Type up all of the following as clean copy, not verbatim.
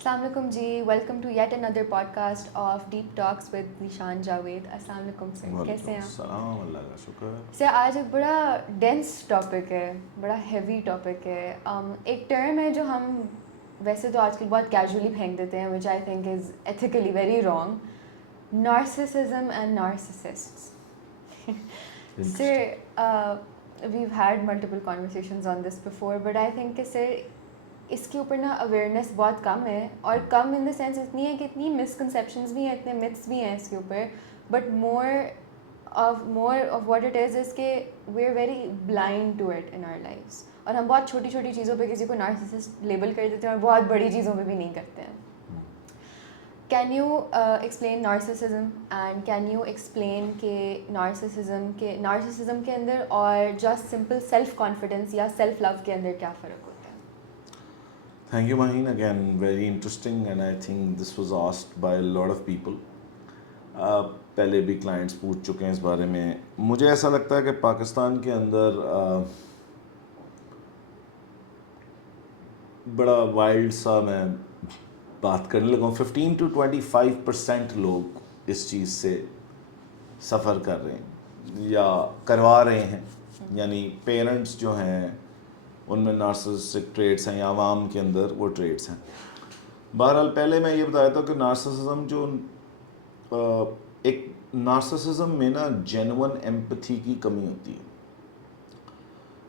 السلام علیکم جی، welcome to yet another podcast of deep talks with Nishan Javed. السلام علیکم سر، کیسے ہیں آپ؟ السلام، اللہ کا شکر. سر آج ایک بڑا ڈینس ٹاپک ہے، بڑا ہیوی ٹاپک ہے. ایک ٹرم ہے جو ہم ویسے تو آج کل بہت کیجولی پھینک دیتے ہیں، which I think is ethically very wrong. Narcissism and narcissists. Sir we've had multiple conversations on this before, but I think کہ سر اس کے اوپر نا اویئرنیس بہت کم ہے، اور کم ان دا سینس اتنی ہے کہ اتنی مسکنسیپشنز بھی ہیں، اتنے متھس بھی ہیں اس کے اوپر. But more of what it is کہ we are very blind to it in our lives, اور ہم بہت چھوٹی چھوٹی چیزوں پہ کسی کو نارسسسٹ لیبل کر دیتے ہیں اور بہت بڑی چیزوں پہ بھی نہیں کرتے ہیں. Can you explain narcissism and can you explain کہ نارسسزم کے اندر اور جسٹ سمپل سیلف کانفیڈنس یا سیلف لو کے اندر کیا فرق ہوتا ہے؟ Thank you Maheen, again very interesting and I think this was asked by a lot of people. پہلے بھی کلائنٹس پوچھ چکے ہیں اس بارے میں. مجھے ایسا لگتا ہے کہ پاکستان کے اندر بڑا وائلڈ سا میں بات کرنے لگا ہوں. 15 to 25% لوگ اس چیز سے سفر کر رہے ہیں یا کروا رہے ہیں, یعنی پیرنٹس جو ہیں ان میں نارسسسٹک ٹریٹس ہیں یا عوام کے اندر وہ ٹریٹس ہیں. بہرحال پہلے میں یہ بتایا تھا کہ نارسسزم جو ایک نارسسزم میں نا جینون ایمپتھی کی کمی ہوتی ہے.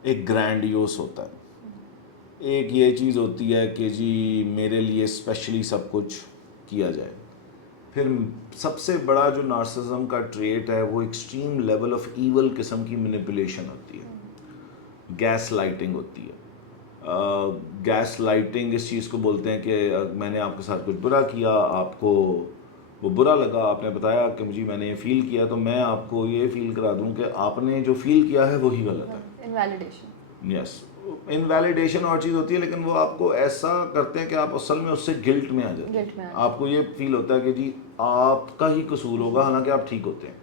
ایک گرینڈیوس ہوتا ہے, ایک یہ چیز ہوتی ہے کہ جی میرے لیے اسپیشلی سب کچھ کیا جائے. پھر سب سے بڑا جو نارسسزم کا ٹریٹ ہے وہ ایکسٹریم لیول آف ایول قسم کی مینیپولیشن ہوتی ہے, گیس لائٹنگ ہوتی ہے. گیس لائٹنگ اس چیز کو بولتے ہیں کہ میں نے آپ کے ساتھ کچھ برا کیا, آپ کو وہ برا لگا, آپ نے بتایا کہ مجھے میں نے یہ فیل کیا, تو میں آپ کو یہ فیل کرا دوں کہ آپ نے جو فیل کیا ہے وہی غلط ہے. انویلیڈیشن. یس, انویلیڈیشن اور چیز ہوتی ہے, لیکن وہ آپ کو ایسا کرتے ہیں کہ آپ اصل میں اس سے گلٹ میں آ جاتے ہیں. آپ کو یہ فیل ہوتا ہے کہ جی آپ کا ہی قصور ہوگا, حالانکہ آپ ٹھیک ہوتے ہیں.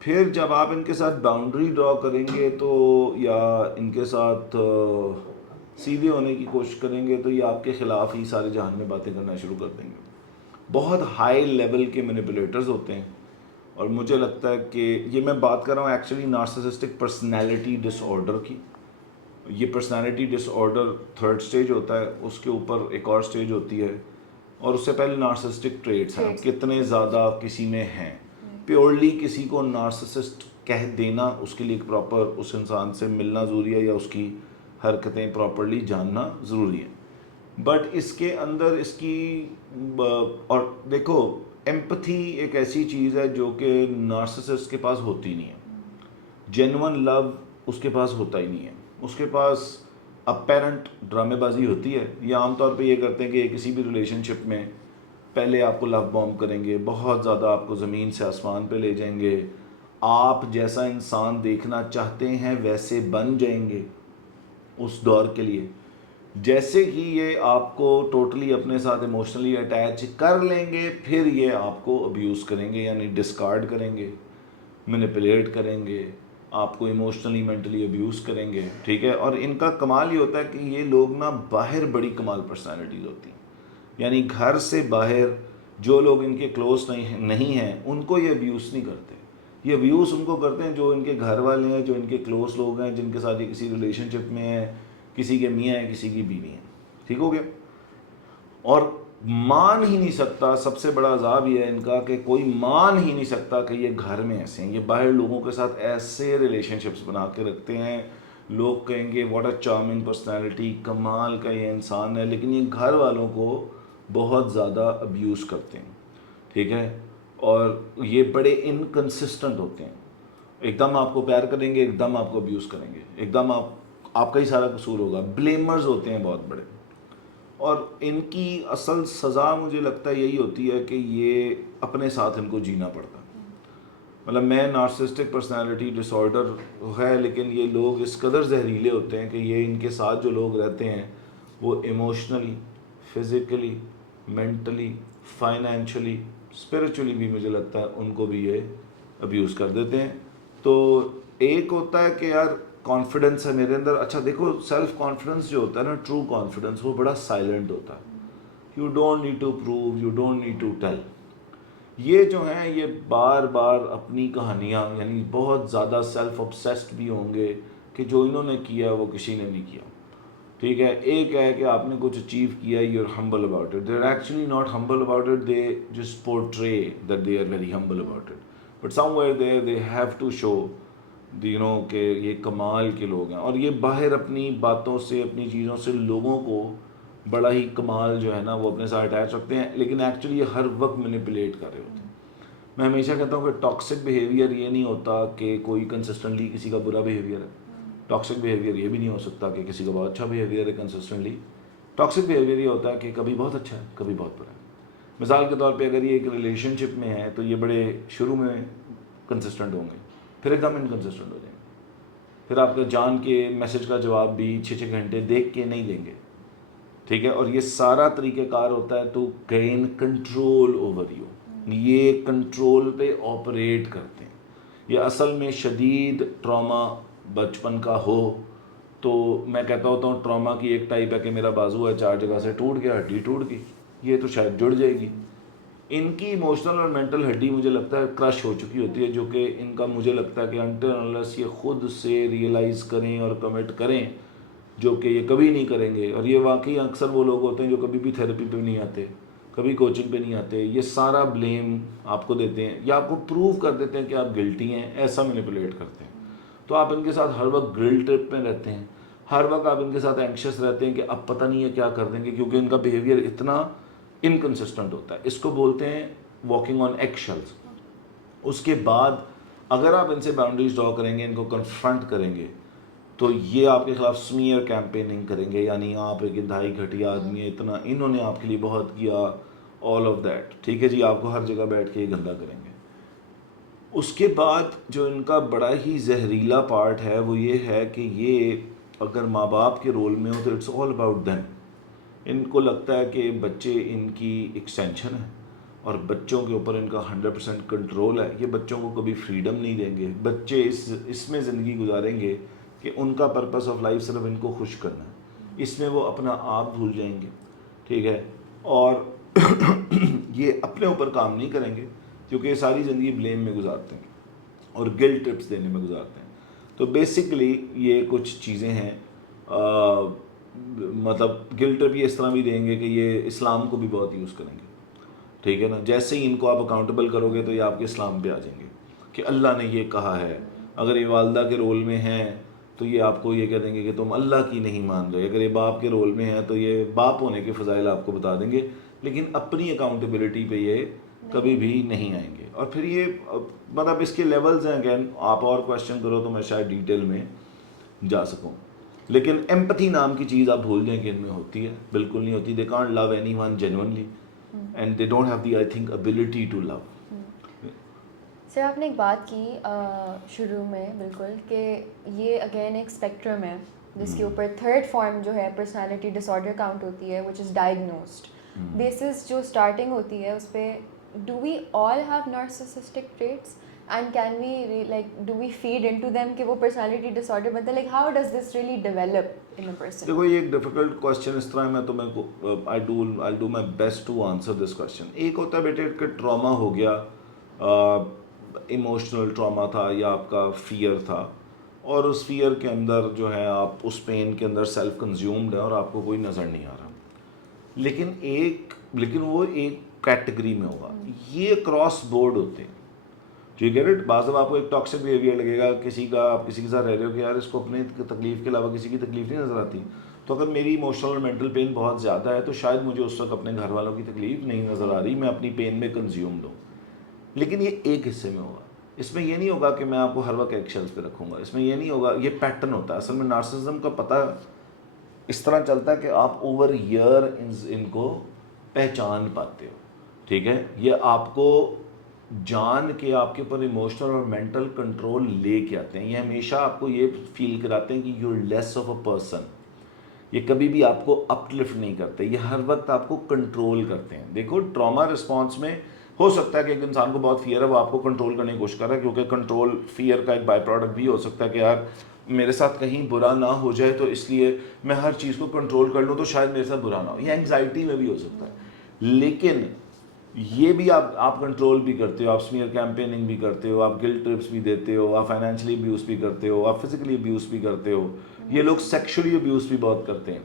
پھر جب آپ ان کے ساتھ باؤنڈری ڈرا کریں گے تو یا ان کے ساتھ سیدھے ہونے کی کوشش کریں گے تو یہ آپ کے خلاف ہی سارے جہان میں باتیں کرنا شروع کر دیں گے. بہت ہائی لیول کے مینیپولیٹرز ہوتے ہیں, اور مجھے لگتا ہے کہ یہ میں بات کر رہا ہوں ایکچولی نارسسسٹک پرسنالٹی ڈس آرڈر کی. یہ پرسنالٹی ڈس آرڈر 3rd اسٹیج ہوتا ہے, اس کے اوپر ایک اور اسٹیج ہوتی ہے, اور اس سے پہلے نارسسٹک ٹریٹس ہیں. کتنے زیادہ کسی میں ہیں, پیورلی کسی کو نارسسسٹ کہہ دینا اس کے لیے ایک پراپر اس انسان سے ملنا ضروری ہے یا اس کی حرکتیں پراپرلی جاننا ضروری ہے. بٹ اس کے اندر اس کی اور دیکھو ایمپتھی ایک ایسی چیز ہے جو کہ نارسسسٹ کے پاس ہوتی نہیں ہے. جینون لو اس کے پاس ہوتا ہی نہیں ہے. اس کے پاس اپیرنٹ ڈرامے بازی ہوتی ہے. یہ عام طور پہ یہ کرتے ہیں کہ کسی بھی ریلیشن شپ میں پہلے آپ کو لو بومب کریں گے, بہت زیادہ آپ کو زمین سے آسمان پہ لے جائیں گے, آپ جیسا انسان دیکھنا چاہتے ہیں ویسے بن جائیں گے اس دور کے لیے. جیسے ہی یہ آپ کو ٹوٹلی اپنے ساتھ ایموشنلی اٹیچ کر لیں گے, پھر یہ آپ کو ابیوز کریں گے, یعنی ڈسکارڈ کریں گے, مینیپولیٹ کریں گے, آپ کو ایموشنلی مینٹلی ابیوز کریں گے. ٹھیک ہے, اور ان کا کمال یہ ہوتا ہے کہ یہ لوگ نا باہر بڑی کمال پرسنالٹیز ہوتی ہیں, یعنی گھر سے باہر جو لوگ ان کے کلوز نہیں ہیں ان کو یہ ابیوز نہیں کرتے. یہ ابیوز ان کو کرتے ہیں جو ان کے گھر والے ہیں, جو ان کے کلوز لوگ ہیں, جن کے ساتھ یہ کسی ریلیشن شپ میں ہیں, کسی کے میاں ہیں, کسی کی بیوی ہیں. ٹھیک ہو گیا. اور مان ہی نہیں سکتا, سب سے بڑا عذاب یہ ہے ان کا کہ کوئی مان ہی نہیں سکتا کہ یہ گھر میں ایسے ہیں. یہ باہر لوگوں کے ساتھ ایسے ریلیشن شپس بنا کے رکھتے ہیں, لوگ کہیں گے واٹ اے چارمنگ پرسنالٹی, کمال کا یہ انسان ہے, لیکن یہ گھر والوں کو بہت زیادہ ابیوز کرتے ہیں. ٹھیک ہے, اور یہ بڑے انکنسسٹنٹ ہوتے ہیں. ایک دم آپ کو پیار کریں گے, ایک دم آپ کو ابیوز کریں گے, ایک دم آپ کا ہی سارا قصور ہوگا. بلیمرز ہوتے ہیں بہت بڑے, اور ان کی اصل سزا مجھے لگتا ہے یہی ہوتی ہے کہ یہ اپنے ساتھ ان کو جینا پڑتا ہے. مطلب میں نارسسٹک پرسنالٹی ڈس آرڈر ہے, لیکن یہ لوگ اس قدر زہریلے ہوتے ہیں کہ یہ ان کے ساتھ جو لوگ رہتے ہیں وہ emotionally, physically, mentally, financially, spiritually بھی مجھے لگتا ہے ان کو بھی یہ ابیوز کر دیتے ہیں. تو ایک ہوتا ہے کہ یار کانفیڈنس ہے میرے اندر. اچھا دیکھو, سیلف کانفیڈنس جو ہوتا ہے نا, ٹرو کانفیڈنس, وہ بڑا سائلنٹ ہوتا ہے. you don't need to prove, you don't need to tell. یہ جو ہیں یہ بار بار اپنی کہانیاں یعنی بہت زیادہ سیلف obsessed بھی ہوں گے کہ جو انہوں نے کیا وہ کسی نے نہیں کیا. ٹھیک ہے, ایک ہے کہ آپ نے کچھ اچیو کیا, you're humble about it. They're actually not humble about it, they just portray that they are very humble about it. But somewhere there they have to show کہ یہ کمال کے لوگ ہیں, اور یہ باہر اپنی باتوں سے اپنی چیزوں سے لوگوں کو بڑا ہی کمال جو ہے نا وہ اپنے ساتھ اٹیچ رکھتے ہیں, لیکن ایکچولی یہ ہر وقت مینیپولیٹ کر رہے ہوتے ہیں. میں ہمیشہ کہتا ہوں کہ ٹاکسک بیہیویئر یہ نہیں ہوتا کہ کوئی کنسسٹنٹلی کسی کا برا بیہیویئر ہے. ٹاکسک بیہیویئر یہ بھی نہیں ہو سکتا کہ کسی کا بہت اچھا بیہیویئر ہے کنسسٹنٹلی. ٹاکسک بیہیویئر یہ ہوتا ہے کہ کبھی بہت اچھا ہے کبھی بہت برا ہے. مثال کے طور پہ اگر یہ ایک ریلیشن شپ میں ہے تو یہ بڑے شروع میں کنسسٹنٹ ہوں گے, پھر ایک دم انکنسسٹنٹ ہو جائیں گے, پھر آپ کا جان کے میسج کا جواب بھی 6 گھنٹے دیکھ کے نہیں دیں گے. ٹھیک ہے, اور یہ سارا طریقہ کار ہوتا ہے to gain control over you. یہ کنٹرول پہ آپریٹ کرتے ہیں. یہ اصل میں شدید ٹراما بچپن کا ہو تو میں کہتا ہوتا ہوں ٹراما کی ایک ٹائپ ہے کہ میرا بازو ہے 4 جگہ سے ٹوٹ گیا, ہڈی ٹوٹ گئی, یہ تو شاید جڑ جائے گی. ان کی ایموشنل اور مینٹل ہڈی مجھے لگتا ہے کرش ہو چکی ہوتی ہے, جو کہ ان کا مجھے لگتا ہے کہ انٹل انلیس یہ خود سے ریئلائز کریں اور کمٹ کریں, جو کہ یہ کبھی نہیں کریں گے. اور یہ واقعی اکثر وہ لوگ ہوتے ہیں جو کبھی بھی تھیراپی پہ نہیں آتے, کبھی کوچنگ پہ نہیں آتے. یہ سارا بلیم آپ کو دیتے ہیں یا آپ کو پروو کر دیتے ہیں کہ آپ گلٹی ہیں, ایسا مینیپولیٹ کرتے ہیں. تو آپ ان کے ساتھ ہر وقت گلٹ ٹرپ میں رہتے ہیں, ہر وقت آپ ان کے ساتھ اینکشس رہتے ہیں کہ اب پتہ نہیں ہے کیا کر دیں گے, کیونکہ ان کا بیہیویئر اتنا انکنسسٹنٹ ہوتا ہے. اس کو بولتے ہیں واکنگ آن ایگ شیلز. اس کے بعد اگر آپ ان سے باؤنڈریز ڈرا کریں گے, ان کو کنفرنٹ کریں گے, تو یہ آپ کے خلاف سمیئر کیمپیننگ کریں گے, یعنی آپ ایک انتہائی گھٹیا آدمی ہے, اتنا انہوں نے آپ کے لیے بہت کیا, آل آف دیٹ. ٹھیک ہے جی, آپ کو ہر جگہ بیٹھ کے یہ گندا کریں گے. اس کے بعد جو ان کا بڑا ہی زہریلا پارٹ ہے وہ یہ ہے کہ یہ اگر ماں باپ کے رول میں ہو تو اٹس آل اباؤٹ دیم. ان کو لگتا ہے کہ بچے ان کی ایکسٹینشن ہے اور بچوں کے اوپر ان کا 100% کنٹرول ہے. یہ بچوں کو کبھی فریڈم نہیں دیں گے. بچے اس میں زندگی گزاریں گے کہ ان کا پرپس آف لائف صرف ان کو خوش کرنا ہے. اس میں وہ اپنا آپ بھول جائیں گے. ٹھیک ہے, اور یہ اپنے اوپر کام نہیں کریں گے کیونکہ یہ ساری زندگی بلیم میں گزارتے ہیں اور گلٹ ٹرپس دینے میں گزارتے ہیں. تو بیسکلی یہ کچھ چیزیں ہیں. مطلب گلٹ ٹرپ یہ اس طرح بھی دیں گے کہ یہ اسلام کو بھی بہت یوز کریں گے. ٹھیک ہے نا, جیسے ہی ان کو آپ اکاؤنٹیبل کرو گے تو یہ آپ کے اسلام پہ آ جائیں گے کہ اللہ نے یہ کہا ہے. اگر یہ والدہ کے رول میں ہیں تو یہ آپ کو یہ کہہ دیں گے کہ تم اللہ کی نہیں مان رہے. اگر یہ باپ کے رول میں ہیں تو یہ باپ ہونے کے فضائل آپ کو بتا دیں گے, لیکن اپنی اکاؤنٹیبلٹی پہ یہ کبھی بھی نہیں آئیں گے. اور پھر یہ مطلب اس کے لیولز ہیں, اگین آپ اور کویشچن کرو تو میں شاید ڈیٹیل میں جا سکوں. لیکن ایمپتھی نام کی چیز آپ بھول جائیں کہ ان میں ہوتی ہے, بالکل نہیں ہوتی. They can't love anyone genuinely and they don't have the I think ability to love. Sir آپ نے ایک بات کی شروع میں بالکل کہ یہ اگین ایک اسپیکٹرم ہے جس کے اوپر 3rd فارم جو ہے پرسنالٹی ڈس آرڈر کاؤنٹ ہوتی ہے, وچ از ڈائگنوزڈ. بیسس جو اسٹارٹنگ ہوتی ہے اس پہ do we all have narcissistic traits and can we like do we feed into them کہ وہ پرسنالٹی ڈس آرڈر بنتا ہے, like how does this really develop in a person? دیکھو یہ ایک ڈیفیکلٹ کویشچن اس طرح ہے, میں تو میں I do my best to answer this question. ایک ہوتا ہے بیٹے کہ ٹراما ہو گیا, ایموشنل ٹراما تھا یا آپ کا فیئر تھا, اور اس فیئر کے اندر جو ہے آپ اس پین کے اندر سیلف کنزیومڈ ہے اور آپ کو کوئی نظر نہیں آ رہا. لیکن وہ ایک کیٹیگری میں ہوگا. یہ کراس بورڈ ہوتے ہیں. جو گیٹ اٹ, بعض دفعہ آپ کو ایک ٹاکسک بیہیویئر لگے گا کسی کا, آپ کسی کے ساتھ رہ رہے ہو کہ یار اس کو اپنے تکلیف کے علاوہ کسی کی تکلیف نہیں نظر آتی, تو اگر میری ایموشنل اور مینٹل پین بہت زیادہ ہے تو شاید مجھے اس وقت اپنے گھر والوں کی تکلیف نہیں نظر آ رہی, میں اپنی پین میں کنزیومڈ ہوں. لیکن یہ ایک حصے میں ہوگا. اس میں یہ نہیں ہوگا کہ میں آپ کو ہر وقت ایک شیلز پہ رکھوں گا. اس میں یہ نہیں ہوگا. یہ پیٹرن ہوتا ہے. اصل میں نارسسزم کا پتہ اس طرح چلتا ہے کہ آپ اوور ایئر ان کو پہچان پاتے ہو. ٹھیک ہے, یہ آپ کو جان کے آپ کے اوپر ایموشنل اور مینٹل کنٹرول لے کے آتے ہیں. یہ ہمیشہ آپ کو یہ فیل کراتے ہیں کہ you are less of a person. یہ کبھی بھی آپ کو اپ لفٹ نہیں کرتے, یہ ہر وقت آپ کو کنٹرول کرتے ہیں. دیکھو ٹراما رسپانس میں ہو سکتا ہے کہ ایک انسان کو بہت فیئر ہے, وہ آپ کو کنٹرول کرنے کی کوشش کر رہا ہے, کیونکہ کنٹرول فیئر کا ایک بائی پروڈکٹ بھی ہو سکتا ہے کہ یار میرے ساتھ کہیں برا نہ ہو جائے تو اس لیے میں ہر چیز کو کنٹرول کر لوں تو شاید میرے ساتھ برا نہ ہو. یہ اینگزائٹی میں بھی ہو سکتا ہے. لیکن یہ بھی آپ کنٹرول بھی کرتے ہو, آپ سمیئر کیمپیننگ بھی کرتے ہو, آپ گلٹ ٹرپس بھی دیتے ہو, آپ فائنینشلی ابیوز بھی کرتے ہو, آپ فزیکلی ابیوز بھی کرتے ہو. یہ لوگ سیکشولی ابیوز بھی بہت کرتے ہیں,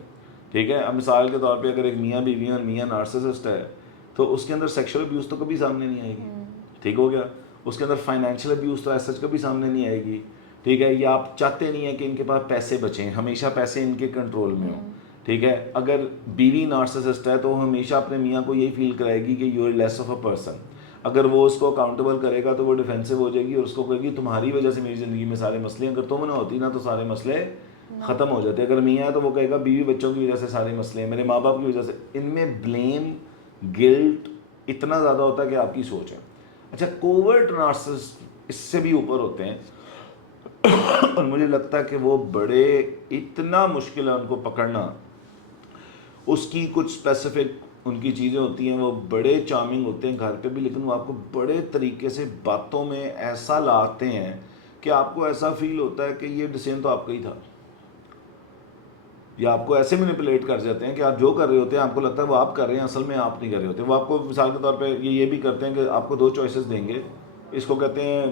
ٹھیک ہے. اب مثال کے طور پہ اگر ایک میاں بیوی ہیں اور میاں نارسسسٹ ہے تو اس کے اندر سیکشل ابیوز تو کبھی سامنے نہیں آئے گی, ٹھیک ہو گیا. اس کے اندر فائنینشیل ابیوز تو ایسا کبھی سامنے نہیں آئے گی, ٹھیک ہے. یا آپ چاہتے نہیں ہیں کہ ان کے پاس پیسے بچیں, ہمیشہ پیسے ان کے کنٹرول میں ہوں, ٹھیک ہے. اگر بیوی نارسسسٹ ہے تو وہ ہمیشہ اپنے میاں کو یہی فیل کرائے گی کہ you are less of a person. اگر وہ اس کو اکاؤنٹیبل کرے گا تو وہ ڈیفینسو ہو جائے گی اور اس کو کہے گی تمہاری وجہ سے میری زندگی میں سارے مسئلے, اگر تم نہ ہوتی نا تو سارے مسئلے ختم ہو جاتے. اگر میاں ہے تو وہ کہے گا بیوی بچوں کی وجہ سے سارے مسئلے ہیں, میرے ماں باپ کی وجہ سے. ان میں بلیم گلٹ اتنا زیادہ ہوتا ہے کہ آپ کی سوچ ہے. اچھا, کوورٹ نارسسسٹ اس سے بھی اوپر ہوتے ہیں اور مجھے لگتا ہے کہ وہ بڑے اتنا مشکل ہے ان کو پکڑنا. اس کی کچھ اسپیسیفک ان کی چیزیں ہوتی ہیں, وہ بڑے چارمنگ ہوتے ہیں گھر پہ بھی, لیکن وہ آپ کو بڑے طریقے سے باتوں میں ایسا لاتے ہیں کہ آپ کو ایسا فیل ہوتا ہے کہ یہ ڈیسیژن تو آپ کا ہی تھا. یا آپ کو ایسے مینیپولیٹ کر جاتے ہیں کہ آپ جو کر رہے ہوتے ہیں آپ کو لگتا ہے وہ آپ کر رہے ہیں, اصل میں آپ نہیں کر رہے ہوتے. وہ آپ کو مثال کے طور پہ یہ بھی کرتے ہیں کہ آپ کو 2 چوائسیز دیں گے, اس کو کہتے ہیں,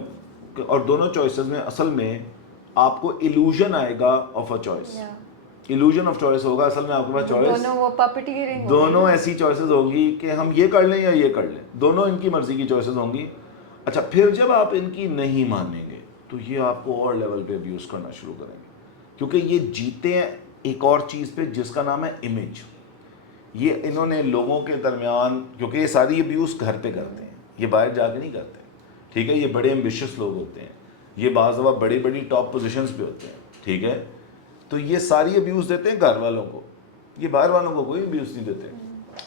اور دونوں چوائسیز میں اصل میں آپ کو ایلوژن آئے گا of a choice, illusion of choice ہوگا. اصل میں آپ کے پاس چوائس دونوں ایسی چوائسیز ہوں گی کہ ہم یہ کر لیں یا یہ کر لیں, دونوں ان کی مرضی کی چوائسیز ہوں گی. اچھا, پھر جب آپ ان کی نہیں مانیں گے تو یہ آپ کو اور لیول پہ ابیوز کرنا شروع کریں گے, کیونکہ یہ جیتے ہیں ایک اور چیز پہ جس کا نام ہے امیج. یہ انہوں نے لوگوں کے درمیان, کیونکہ یہ ساری ابیوز گھر پہ کرتے ہیں, یہ باہر جا کے نہیں کرتے, ٹھیک ہے. یہ بڑے ایمبیشس لوگ ہوتے ہیں, یہ بعض دفعہ بڑی بڑی ٹاپ پوزیشنز پہ ہوتے ہیں, ٹھیک ہے. تو یہ ساری ابیوز دیتے ہیں گھر والوں کو, یہ باہر والوں کو کوئی ابیوز نہیں دیتے.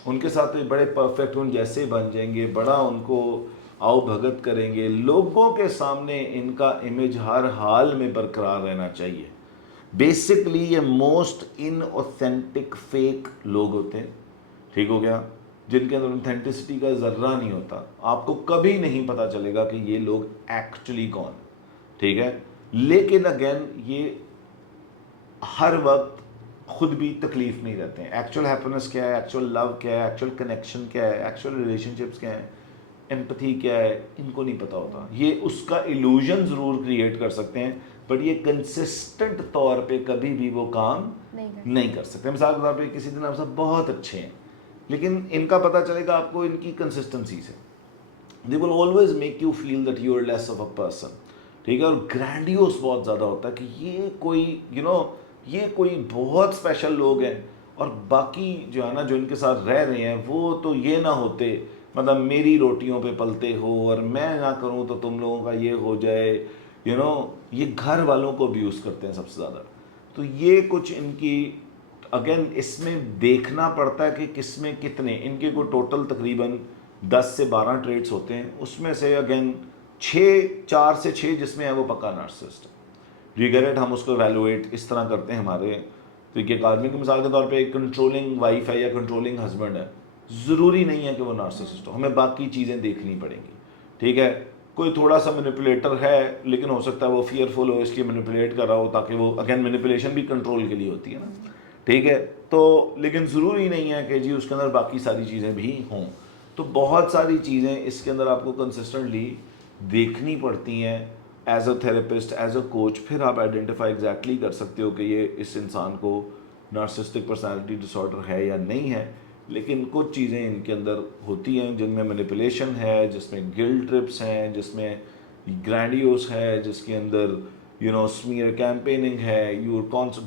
ان کے ساتھ بڑے پرفیکٹ ان جیسے بن جائیں گے, بڑا ان کو آؤ بھگت کریں گے. لوگوں کے سامنے ان کا امیج ہر حال میں برقرار رہنا چاہیے. بیسکلی یہ موسٹ ان اوتھینٹک فیک لوگ ہوتے ہیں, ٹھیک ہو گیا, جن کے اندر اوتھینٹسٹی کا ذرہ نہیں ہوتا. آپ کو کبھی نہیں پتہ چلے گا کہ یہ لوگ ایکچولی کون, ٹھیک ہے. لیکن اگین یہ ہر وقت خود بھی تکلیف نہیں رہتے ہیں. ایکچوئل ہیپینس کیا ہے, ایکچوئل لو کیا ہے, ایکچوئل کنیکشن کیا ہے, ایکچوئل ریلیشن شپس کیا ہیں, ایمپتھی کیا ہے, ان کو نہیں پتہ ہوتا. یہ اس کا ایلوژن ضرور کریٹ کر سکتے ہیں, بٹ یہ کنسسٹنٹ طور پہ کبھی بھی وہ کام نہیں کر سکتے. مثال کے طور پہ کسی دن آپ سب بہت اچھے ہیں, لیکن ان کا پتہ چلے گا آپ کو ان کی کنسسٹنسی سے. They will always make you feel that you are less of a person, ٹھیک ہے. اور گرینڈیوس بہت زیادہ ہوتا ہے کہ یہ کوئی یہ کوئی بہت اسپیشل لوگ ہیں, اور باقی جو ہے نا جو ان کے ساتھ رہ رہے ہیں وہ تو یہ نہ ہوتے, مطلب میری روٹیوں پہ پلتے ہو, اور میں نہ کروں تو تم لوگوں کا یہ ہو جائے. یہ گھر والوں کو ابیوز کرتے ہیں سب سے زیادہ. تو یہ کچھ ان کی اگین اس میں دیکھنا پڑتا ہے کہ کس میں کتنے, ان کے کوئی ٹوٹل تقریباً 10 سے 12 ٹریٹس ہوتے ہیں, اس میں سے اگین 4 سے 6 جس میں ہے وہ پکا نارسسسٹ ہے. ریگریٹ ہم اس کو ایویلویٹ اس طرح کرتے ہیں ہمارے طریقہ کار میں, کہ مثال کے طور پہ ایک کنٹرولنگ وائف ہے یا کنٹرولنگ ہسبینڈ ہے, ضروری نہیں ہے کہ وہ نارسسسٹ ہو, ہمیں باقی چیزیں دیکھنی پڑیں گی, ٹھیک ہے. کوئی تھوڑا سا مینیپولیٹر ہے, لیکن ہو سکتا ہے وہ فیئرفل ہو, اس لیے مینیپولیٹ کر رہا ہو, تاکہ وہ اگین مینیپولیشن بھی کنٹرول کے لیے ہوتی ہے نا, ٹھیک ہے. تو لیکن ضروری نہیں ہے کہ جی اس کے اندر باقی ساری چیزیں بھی ہوں. تو بہت ساری چیزیں اس کے اندر آپ کو کنسسٹنٹلی دیکھنی پڑتی ہیں as a therapist, as a coach. پھر آپ آئیڈینٹیفائی ایگزیکٹلی کر سکتے ہو کہ یہ اس انسان کو نارسسٹک پرسنالٹی ڈس آرڈر ہے یا نہیں ہے. لیکن کچھ چیزیں ان کے اندر ہوتی ہیں جن میں مینیپولیشن ہے, جس میں گلٹ ٹرپس ہیں, جس میں گرینڈیوس ہے, جس کے اندر سمیئر کیمپیننگ ہے,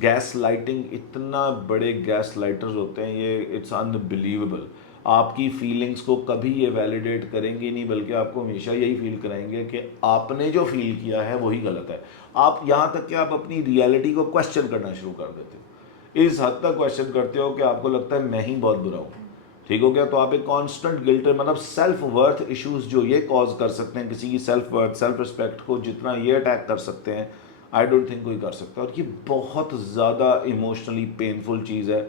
گیس لائٹنگ. اتنا بڑے گیس لائٹرز ہوتے ہیں یہ, اٹس انبلیویبل. آپ کی فیلنگس کو کبھی یہ ویلیڈیٹ کریں گے نہیں, بلکہ آپ کو ہمیشہ یہی فیل کرائیں گے کہ آپ نے جو فیل کیا ہے وہی غلط ہے. آپ یہاں تک کہ آپ اپنی ریئلٹی کو کویسچن کرنا شروع کر دیتے ہو, اس حد تک کویسچن کرتے ہو کہ آپ کو لگتا ہے میں ہی بہت برا ہوں, ٹھیک ہو گیا. تو آپ ایک کانسٹنٹ گلٹ, مطلب سیلف ورتھ ایشوز جو یہ کاز کر سکتے ہیں کسی کی سیلف ورتھ, سیلف رسپیکٹ کو جتنا یہ اٹیک کر سکتے ہیں, آئی ڈونٹ تھنک کوئی کر سکتا. اور یہ بہت زیادہ ایموشنلی پینفل چیز ہے.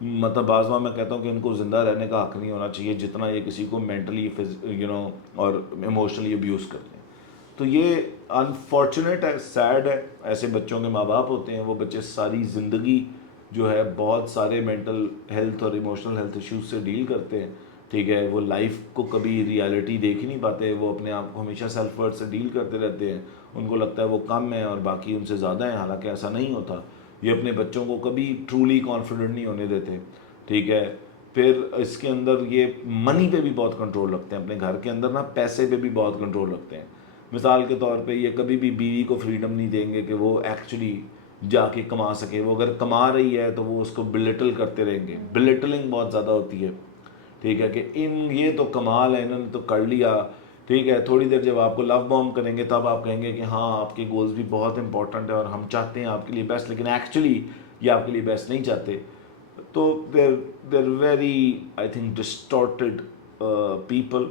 مطلب بعض بار میں کہتا ہوں کہ ان کو زندہ رہنے کا حق نہیں ہونا چاہیے جتنا یہ کسی کو مینٹلی اور ایموشنلی ابیوز کرتے ہیں. تو یہ انفارچونیٹ ہے, سیڈ ہے. ایسے بچوں کے ماں باپ ہوتے ہیں, وہ بچے ساری زندگی جو ہے بہت سارے مینٹل ہیلتھ اور ایموشنل ہیلتھ ایشوز سے ڈیل کرتے ہیں. ٹھیک ہے. وہ لائف کو کبھی ریالٹی دیکھ ہی نہیں پاتے, وہ اپنے آپ کو ہمیشہ سیلف ورتھ سے ڈیل کرتے رہتے ہیں, ان کو لگتا ہے وہ کم ہے اور باقی ان سے زیادہ ہیں, حالانکہ ایسا نہیں ہوتا. یہ اپنے بچوں کو کبھی ٹرولی کانفیڈنٹ نہیں ہونے دیتے, ٹھیک ہے. پھر اس کے اندر یہ منی پہ بھی بہت کنٹرول رکھتے ہیں, اپنے گھر کے اندر نا پیسے پہ بھی بہت کنٹرول رکھتے ہیں. مثال کے طور پہ یہ کبھی بھی بیوی کو فریڈم نہیں دیں گے کہ وہ ایکچولی جا کے کما سکے. وہ اگر کما رہی ہے تو وہ اس کو بلٹل کرتے رہیں گے, بلٹلنگ بہت زیادہ ہوتی ہے, ٹھیک ہے, کہ یہ تو کمال ہے, انہوں نے تو کر لیا, ٹھیک ہے. تھوڑی دیر جب آپ کو لو بوم کریں گے تب آپ کہیں گے کہ ہاں آپ کے گولز بھی بہت امپورٹنٹ ہے اور ہم چاہتے ہیں آپ کے لیے بیسٹ, لیکن ایکچولی یہ آپ کے لیے بیسٹ نہیں چاہتے. تو there very I think distorted people.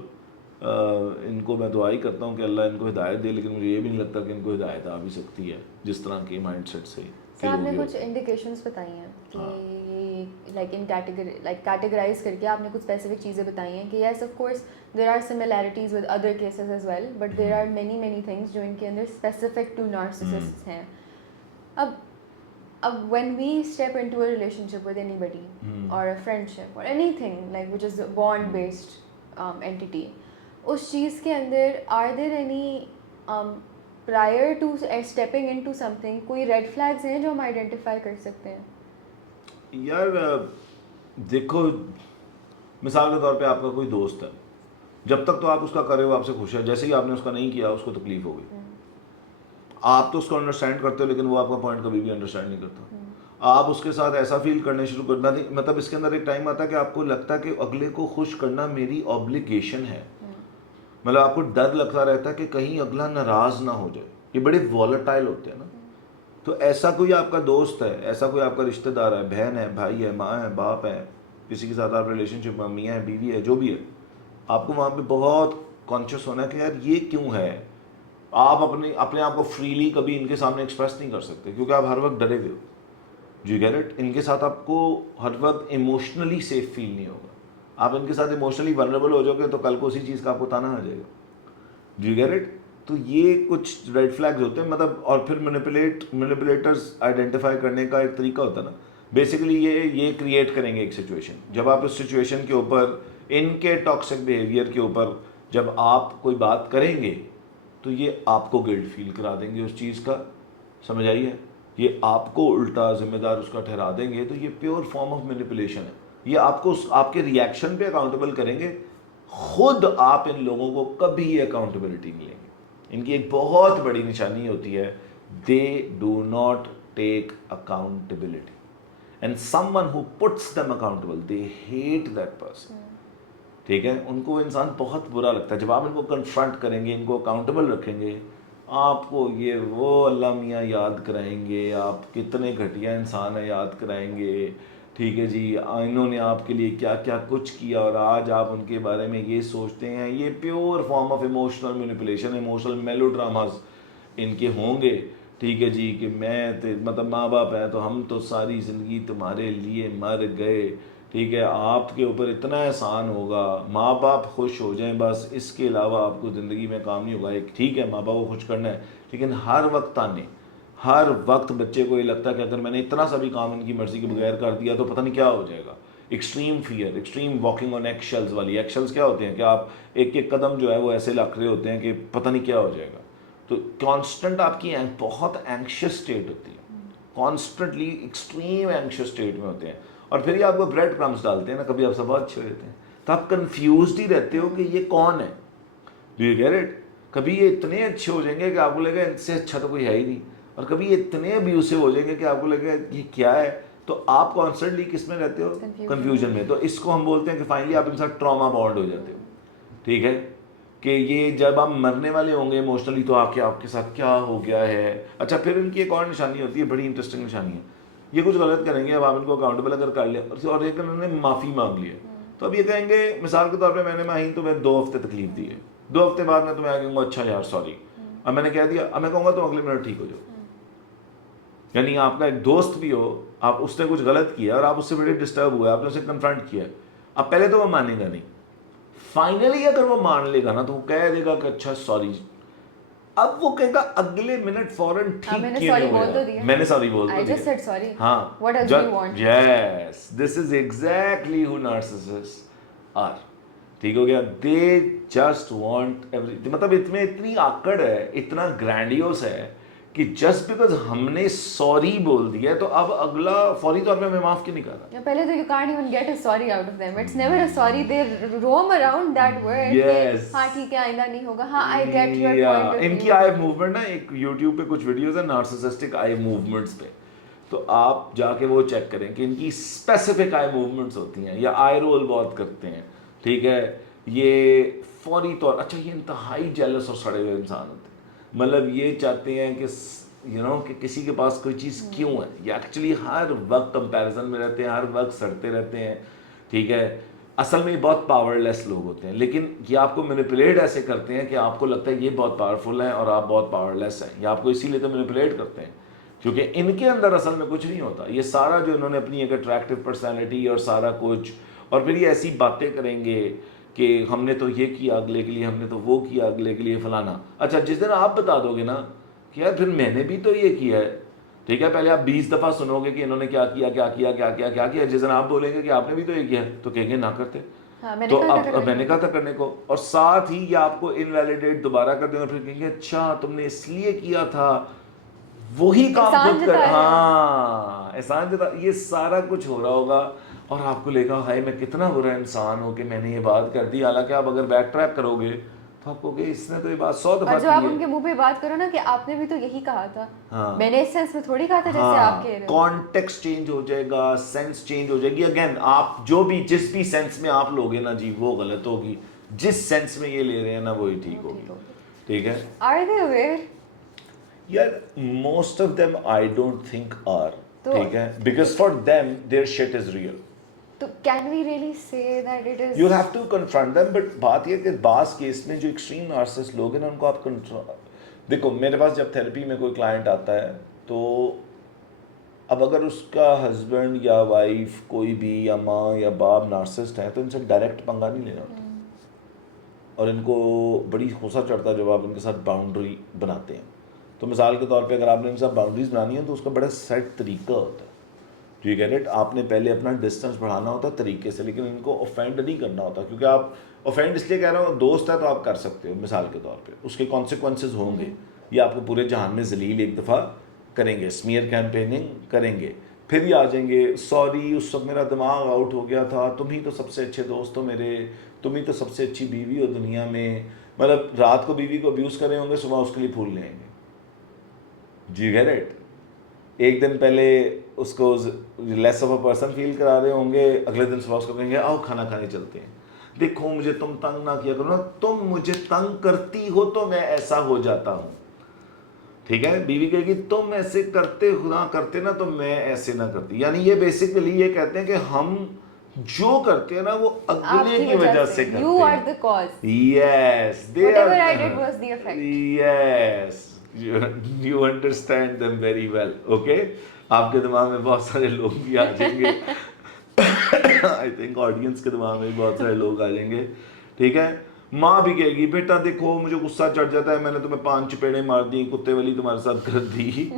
ان کو میں دعا ہی کرتا ہوں کہ اللہ ان کو ہدایت دے, لیکن مجھے یہ بھی نہیں لگتا کہ ان کو ہدایت آ بھی سکتی ہے جس طرح کے مائنڈ سیٹ سے. سر آپ نے کچھ انڈیکیشنس بتائی ہیں کہ لائک ان کیٹیگرائز کر کے آپ نے کچھ اسپیسیفک چیزیں بتائی ہیں کہ yes of course there are similarities with other cases as well, but there are many things جو ان کے اندر اسپیسیفک ٹو نارسسسٹس ہیں. اب when we step into a relationship with anybody or a friendship or anything like which is a bond based entity, اس چیز کے اندر are there any prior to stepping into something کوئی red flags ہیں جو ہم identify کر سکتے ہیں؟ یار دیکھو, مثال کے طور پہ آپ کا کوئی دوست ہے, جب تک تو آپ اس کا کرے ہو آپ سے خوش ہے, جیسے ہی آپ نے اس کا نہیں کیا اس کو تکلیف ہو گئی. آپ تو اس کو انڈرسٹینڈ کرتے ہو لیکن وہ آپ کا پوائنٹ کبھی بھی انڈرسٹینڈ نہیں کرتا. آپ اس کے ساتھ ایسا فیل کرنے شروع کرنا, مطلب اس کے اندر ایک ٹائم آتا ہے کہ آپ کو لگتا ہے کہ اگلے کو خوش کرنا میری آبلیگیشن ہے. مطلب آپ کو ڈر لگتا رہتا ہے کہ کہیں اگلا ناراض نہ ہو جائے. یہ بڑے والٹائل ہوتے ہیں نا. تو ایسا کوئی آپ کا دوست ہے, ایسا کوئی آپ کا رشتہ دار ہے, بہن ہے, بھائی ہے, ماں ہے, باپ ہے, کسی کے ساتھ آپ ریلیشن شپ میں میاں ہے, بیوی ہے, جو بھی ہے, آپ کو وہاں پہ بہت کانشیس ہونا ہے کہ یار یہ کیوں ہے. آپ اپنے آپ کو فریلی کبھی ان کے سامنے ایکسپریس نہیں کر سکتے کیونکہ آپ ہر وقت ڈرے ہوئے ہو. جی گیٹ اٹ. ان کے ساتھ آپ کو ہر وقت ایموشنلی سیف فیل نہیں ہوگا. آپ ان کے ساتھ ایموشنلی ولنریبل ہو جاؤ گے تو کل کو اسی چیز کا آپ کو تانا آ جائے گا. جی گیٹ اٹ. تو یہ کچھ ریڈ فلیگز ہوتے ہیں, مطلب. اور پھر مینیپولیٹرز آئیڈینٹیفائی کرنے کا ایک طریقہ ہوتا ہے نا, بیسیکلی یہ کریٹ کریں گے ایک سچویشن. جب آپ اس سچویشن کے اوپر ان کے ٹاکسک بیہیویئر کے اوپر جب آپ کوئی بات کریں گے تو یہ آپ کو گلٹ فیل کرا دیں گے اس چیز کا, سمجھ آئیے, یہ آپ کو الٹا ذمہ دار اس کا ٹھہرا دیں گے. تو یہ پیور فارم آف مینیپولیشن ہے. یہ آپ کو آپ کے ری ایکشن پہ اکاؤنٹیبل کریں گے, خود آپ ان لوگوں کو کبھی اکاؤنٹیبلٹی نہیں لیں گے. ان کی ایک بہت بڑی نشانی ہوتی ہے, they do not take accountability, and someone who puts them accountable they hate that person. ٹھیک ہے, ان کو انسان بہت برا لگتا ہے. جب آپ ان کو کنفرنٹ کریں گے, ان کو اکاؤنٹیبل رکھیں گے, آپ کو یہ وہ اللہ میاں یاد کرائیں گے, آپ کتنے گھٹیا انسان ہیں یاد کرائیں گے. ٹھیک ہے جی, انہوں نے آپ کے لیے کیا کیا کچھ کیا اور آج آپ ان کے بارے میں یہ سوچتے ہیں. یہ pure form of emotional manipulation, emotional melodramas ان کے ہوں گے. ٹھیک ہے جی, کہ میں مطلب ماں باپ ہیں تو ہم تو ساری زندگی تمہارے لیے مر گئے. ٹھیک ہے, آپ کے اوپر اتنا احسان ہوگا, ماں باپ خوش ہو جائیں بس, اس کے علاوہ آپ کو زندگی میں کام نہیں ہوگا. ایک ٹھیک ہے ماں باپ کو خوش کرنا ہے, لیکن ہر وقت تانے, ہر وقت بچے کو یہ لگتا ہے کہ اگر میں نے اتنا سا بھی کام ان کی مرضی کے بغیر کر دیا تو پتہ نہیں کیا ہو جائے گا. Extreme fair, extreme walking on egg shells والی. ایگ شیلز کیا ہوتے ہیں کہ آپ ایک ایک قدم جو ہے وہ ایسے لگ رہے ہوتے ہیں کہ پتہ نہیں کیا ہو جائے گا. تو کانسٹنٹ آپ کی بہت اینکشیس اسٹیٹ ہوتی ہے, کانسٹنٹلی ایکسٹریم اینکشیس اسٹیٹ میں ہوتے ہیں. اور پھر یہ آپ کو بریڈ کرمز ڈالتے ہیں نا, کبھی آپ سے بہت اچھے رہتے ہیں تو آپ کنفیوزڈ ہی رہتے ہو کہ یہ کون ہے. Do you get it. کبھی یہ اتنے اچھے ہو جائیں گے کہ آپ کو لگے ان سے اچھا تو کوئی ہے ہی نہیں, اور کبھی یہ اتنے ابیوسو ہو جائیں گے کہ آپ کو لگے یہ کیا ہے. تو آپ کانسٹنٹلی کس میں رہتے ہو, کنفیوژن میں. تو اس کو ہم بولتے ہیں کہ فائنلی آپ ان ساتھ ٹراما بانڈ ہو جاتے ہو. ٹھیک ہے, کہ یہ جب آپ مرنے والے ہوں گے ایموشنلی تو آپ کے ساتھ کیا ہو گیا ہے. اچھا, پھر ان کی ایک اور نشانی ہوتی ہے, بڑی انٹرسٹنگ نشانی ہے. یہ کچھ غلط کریں گے, اب آپ ان کو اکاؤنٹیبل اگر کر لیں اور ایک انہوں نے معافی مانگ لی ہے, تو اب یہ کہیں گے مثال کے طور پہ میں نے ماہین تمہیں 2 ہفتے تکلیف دی ہے, 2 ہفتے بعد میں تمہیں آ کہوں گا اچھا یار سوری, اب میں نے کہہ دیا, اب میں کہوں گا تم اگلے منٹ ٹھیک ہو جاؤ. یعنی آپ کا ایک دوست بھی ہو, آپ اس نے کچھ غلط کیا اور آپ اس سے بڑے ڈسٹرب ہوئے, آپ نے اسے کنفرنٹ کیا, اب پہلے تو وہ مانے گا نہیں, فائنلی اگر وہ مان لے گا نا تو وہ کہہ دے گا کہ اچھا سوری. اب وہ کہے گا اگلے منٹ فوراً ٹھیک کیوں نہیں ہوا, میں نے سوری بول تو دیا. ہاں, یس, دس از ایگزیکٹلی ہو نارسسسٹس آر. ٹھیک ہو گیا. دے جسٹ وانٹ ایوری, مطلب اتنے اتنی آکڑ ہے, اتنا گرینڈیوس ہے کہ جسٹ بیکاز ہم نے سوری بول دیا ہے تو اب اگلا فوری طور پہ ہمیں معاف کیوں نہیں کر رہا. پہلے تو you can't even get a sorry out of them. It's never a sorry. They roam around that word. Yes. ہاں ٹھیک ہے آئندہ نہیں ہوگا. ہاں I get your point of view. ان کی آئی موومنٹ نا, ایک یوٹیوب پہ کچھ ویڈیوز ہیں نارسسسٹک آئی موومنٹس پہ, تو آپ جا کے وہ چیک کریں کہ ان کی اسپیسیفک آئی موومنٹس ہوتی ہیں, یا آئی رول بہت کرتے ہیں, ٹھیک ہے, یہ فوری طور, اچھا یہ انتہائی جیلس اور سڑے ہوئے انسان ہوتے ہیں, مطلب یہ چاہتے ہیں کہ کہ کسی کے پاس کوئی چیز کیوں ہے, یہ ایکچولی ہر وقت کمپیریزن میں رہتے ہیں, ہر وقت سڑتے رہتے ہیں, ٹھیک ہے. اصل میں یہ بہت پاور لیس لوگ ہوتے ہیں, لیکن یہ آپ کو مینیپولیٹ ایسے کرتے ہیں کہ آپ کو لگتا ہے یہ بہت پاورفل ہیں اور آپ بہت پاور لیس ہیں, یا آپ کو اسی لیے تو مینیپولیٹ کرتے ہیں کیونکہ ان کے اندر اصل میں کچھ نہیں ہوتا. یہ سارا جو انہوں نے اپنی ایک اٹریکٹیو پرسنالٹی اور سارا کچھ, اور پھر یہ ایسی باتیں کریں گے کہ ہم نے تو یہ کیا اگلے کے لیے, ہم نے تو وہ کیا اگلے کے لیے, فلانا. اچھا جس دن آپ بتا دو گے نا کہ یار پھر میں نے بھی تو یہ کیا ہے, ٹھیک ہے, پہلے آپ 20 دفعہ سنو گے کہ انہوں نے کیا کیا کیا کیا کیا کیا کیا کیا, جس دن آپ بولیں گے کہ آپ نے بھی تو یہ کیا ہے تو کہیں گے نہ کرتے, تو اب میں نے کہا تھا کرنے کو, اور ساتھ ہی یہ آپ کو انویلیڈیٹ دوبارہ کر دیں گے, پھر کہیں گے اچھا تم نے اس لیے کیا تھا, وہی کام خود کر, ہاں احسان جتا, یہ سارا کچھ ہو رہا ہوگا اور آپ کو لے گا ہائے میں کتنا برا انسان ہوں کہ میں نے یہ بات کر دی. حالانکہ آپ اگر بیک ٹریک کرو گے تو آپ کو کہ اس نے تو یہ بات 100 دفعہ کی ہے. اور جو آپ ان کے منہ پہ بات کرو نا کہ آپ نے بھی تو یہی کہا تھا, میں نے اس سینس میں تھوڑی کہا تھا جیسے آپ کہہ رہے ہو. کانٹیکسٹ چینج ہو جائے گا, سینس چینج ہو جائے گی. اگین آپ جو بھی جس بھی سینس میں آپ لوگے نا جی وہ غلط ہوگی, جس سینس میں یہ لے رہے ہیں نا وہی ٹھیک ہوگی, ٹھیک ہے. Are they aware? یار most of them I don't think are, ٹھیک ہے, because for them their shit is real. تو can we really say that it is? You have to confront them, but بات یہ کہ بعض کیس میں جو ایکسٹریم نارسسسٹ لوگ ہیں نا ان کو آپ دیکھو, میرے پاس جب تھیراپی میں کوئی کلائنٹ آتا ہے تو اب اگر اس کا ہسبینڈ یا وائف کوئی بھی یا ماں یا باپ نارسسسٹ ہے تو ان سے ڈائریکٹ پنگا نہیں لینا ہوتا, اور ان کو بڑی غصہ چڑھتا ہے جب آپ ان کے ساتھ باؤنڈری بناتے ہیں. تو مثال کے طور پہ اگر آپ نے ان کے ساتھ باؤنڈریز بنانی ہے تو اس کا بڑا سیٹ طریقہ ہوتا ہے, ٹھیک ہے ریٹ. آپ نے پہلے اپنا ڈسٹینس بڑھانا ہوتا ہے طریقے سے, لیکن ان کو اوفینڈ نہیں کرنا ہوتا, کیونکہ آپ اوفینڈ اس لیے کہہ رہا ہوں, دوست ہے تو آپ کر سکتے ہو مثال کے طور پہ, اس کے کانسیکوینسز ہوں گے, یہ آپ کو پورے جہان میں ذلیل ایک دفعہ کریں گے, اسمیئر کیمپیننگ کریں گے, پھر یہ آ جائیں گے سوری اس وقت میرا دماغ آؤٹ ہو گیا تھا, تم ہی تو سب سے اچھے دوست ہو میرے, تم ہی تو سب سے اچھی بیوی ہو دنیا میں, مطلب رات کو بیوی کو ابیوز کر رہے ہوں گے, صبح اس کے لیے پھول لے آئیں گے, جی گیٹ. ایک دن پہلے اس کو لیس آف اے پرسن فیل کرا رہے ہوں گے, اگلے دن صبح اس کو کہیں گے آؤ کھانا کھانے چلتے ہیں, دیکھو مجھے تم تنگ نہ کیا کرو نا, تم مجھے تنگ کرتی ہو تو میں ایسا ہو جاتا ہوں, ٹھیک ہے. بیوی کہے گی تم ایسے کرتے نہ کرتے نا تو میں ایسے نہ کرتی, یعنی یہ بیسیکلی یہ کہتے ہیں کہ ہم جو کرتے ہیں نا وہ اگلے کی وجہ سے کرتے ہیں. You are the cause. Yes, they are. Whatever I did was the effect. Yes, you understand them very well. Okay, آپ کے دماغ میں بہت سارے لوگ بھی آ جائیں گے, I think آڈینس کے دماغ میں بھی بہت سارے لوگ آ جائیں گے, ٹھیک ہے. ماں بھی کہے گی بیٹا دیکھو مجھے غصہ چڑھ جاتا ہے, میں نے تمہیں 5 چپیڑیں مار دی, کتے والی تمہارے ساتھ کر دی,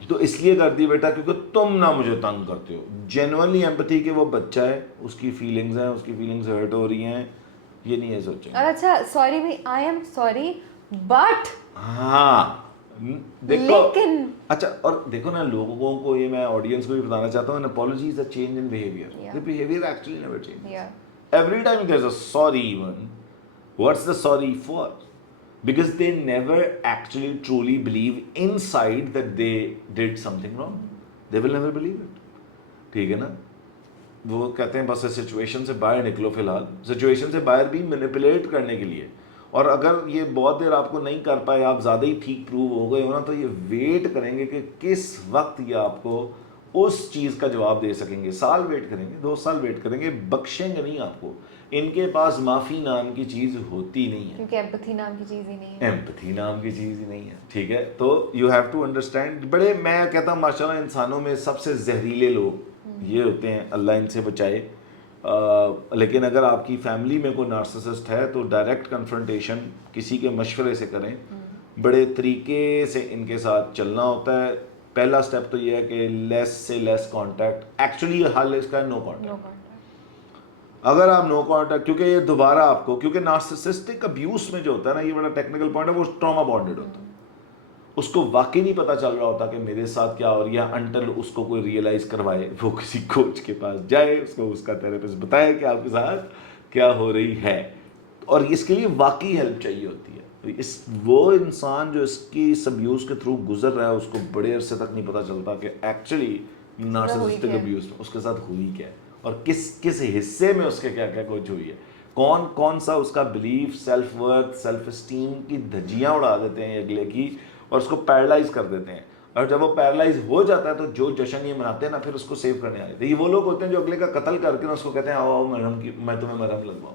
تو اس لیے کر دی بیٹا کیونکہ تم نہ مجھے تنگ کرتے ہو. جینوئنلی ایمپتھی کہ وہ بچہ ہے, اس کی فیلنگز ہیں, اس کی فیلنگز ہرٹ ہو رہی ہیں, یہ نہیں ہے سوچیں. اور اچھا سوری بھی آئی ایم سوری بٹ, ہاں دیکھو اچھا, اور دیکھو نا لوگوں کو, یہ میں آڈینس کو بھی بتانا چاہتا ہوں, apology is a change in behavior. The behavior actually never changes. Every time there's a sorry even, what's the sorry for? Because they never actually truly believe inside that they did something wrong. They will never believe it. ٹھیک ہے نا. وہ کہتے ہیں بس situation سے باہر نکلو, فی الحال سچویشن سے باہر بھی مینیپولیٹ کرنے کے لیے, اور اگر یہ بہت دیر آپ کو نہیں کر پائے, آپ زیادہ ہی ٹھیک پروو ہو گئے ہو نا, تو یہ ویٹ کریں گے کہ کس وقت یہ آپ کو اس چیز کا جواب دے سکیں گے. سال ویٹ کریں گے, 2 سال ویٹ کریں گے, بخشیں گے نہیں آپ کو. ان کے پاس معافی نام کی چیز ہوتی نہیں ہے, کیونکہ ایمپتھی نام کی چیز ہی نہیں ہے. ایمپتھی نام کی چیز ہی نہیں ہے, ٹھیک ہے. تو یو ہیو ٹو انڈرسٹینڈ. بڑے میں کہتا ہوں ماشاء اللہ انسانوں میں سب سے زہریلے لوگ یہ ہوتے ہیں, اللہ ان سے بچائے. لیکن اگر آپ کی فیملی میں کوئی نارسسسٹ ہے تو ڈائریکٹ کنفرنٹیشن کسی کے مشورے سے کریں, بڑے طریقے سے ان کے ساتھ چلنا ہوتا ہے. پہلا سٹیپ تو یہ ہے کہ لیس سے لیس کانٹیکٹ, ایکچولی حل اس کا نو کانٹیکٹ. اگر آپ نو کانٹیکٹ, کیونکہ یہ دوبارہ آپ کو, کیونکہ نارسسسٹک ابیوس میں جو ہوتا ہے نا, یہ بڑا ٹیکنیکل پوائنٹ ہے, وہ ٹراما بانڈڈ ہوتا ہے. اس کو واقعی نہیں پتا چل رہا ہوتا کہ میرے ساتھ کیا ہو رہی ہے, انٹل اس کو کوئی ریئلائز کروائے, وہ کسی کوچ کے پاس جائے, اس کو اس کا تھیراپسٹ بتائے کہ آپ کے ساتھ کیا ہو رہی ہے. اور اس کے لیے واقعی ہیلپ چاہیے ہوتی ہے. وہ انسان جو اس کی اس ابیوز کے تھرو گزر رہا ہے, اس کو بڑے عرصے تک نہیں پتا چلتا کہ ایکچولی نارسسسٹک ابیوز اس کے ساتھ ہوئی کیا ہے, اور کس کس حصے میں اس کے کیا کیا کچھ ہوئی ہے, کون کون سا اس کا belief, self worth, self esteem کی دھجیاں اڑا دیتے ہیں اگلے کی, اور اس کو پیرالائز کر دیتے ہیں. اور جب وہ پیرالائز ہو جاتا ہے تو جو جشن یہ مناتے ہیں نا, پھر اس کو سیو کرنے آئے تھے. یہ وہ لوگ ہوتے ہیں جو اگلے کا قتل کر کے اس کو کہتے ہیں آؤ مرہم کی, میں تمہیں مرہم لگواؤں.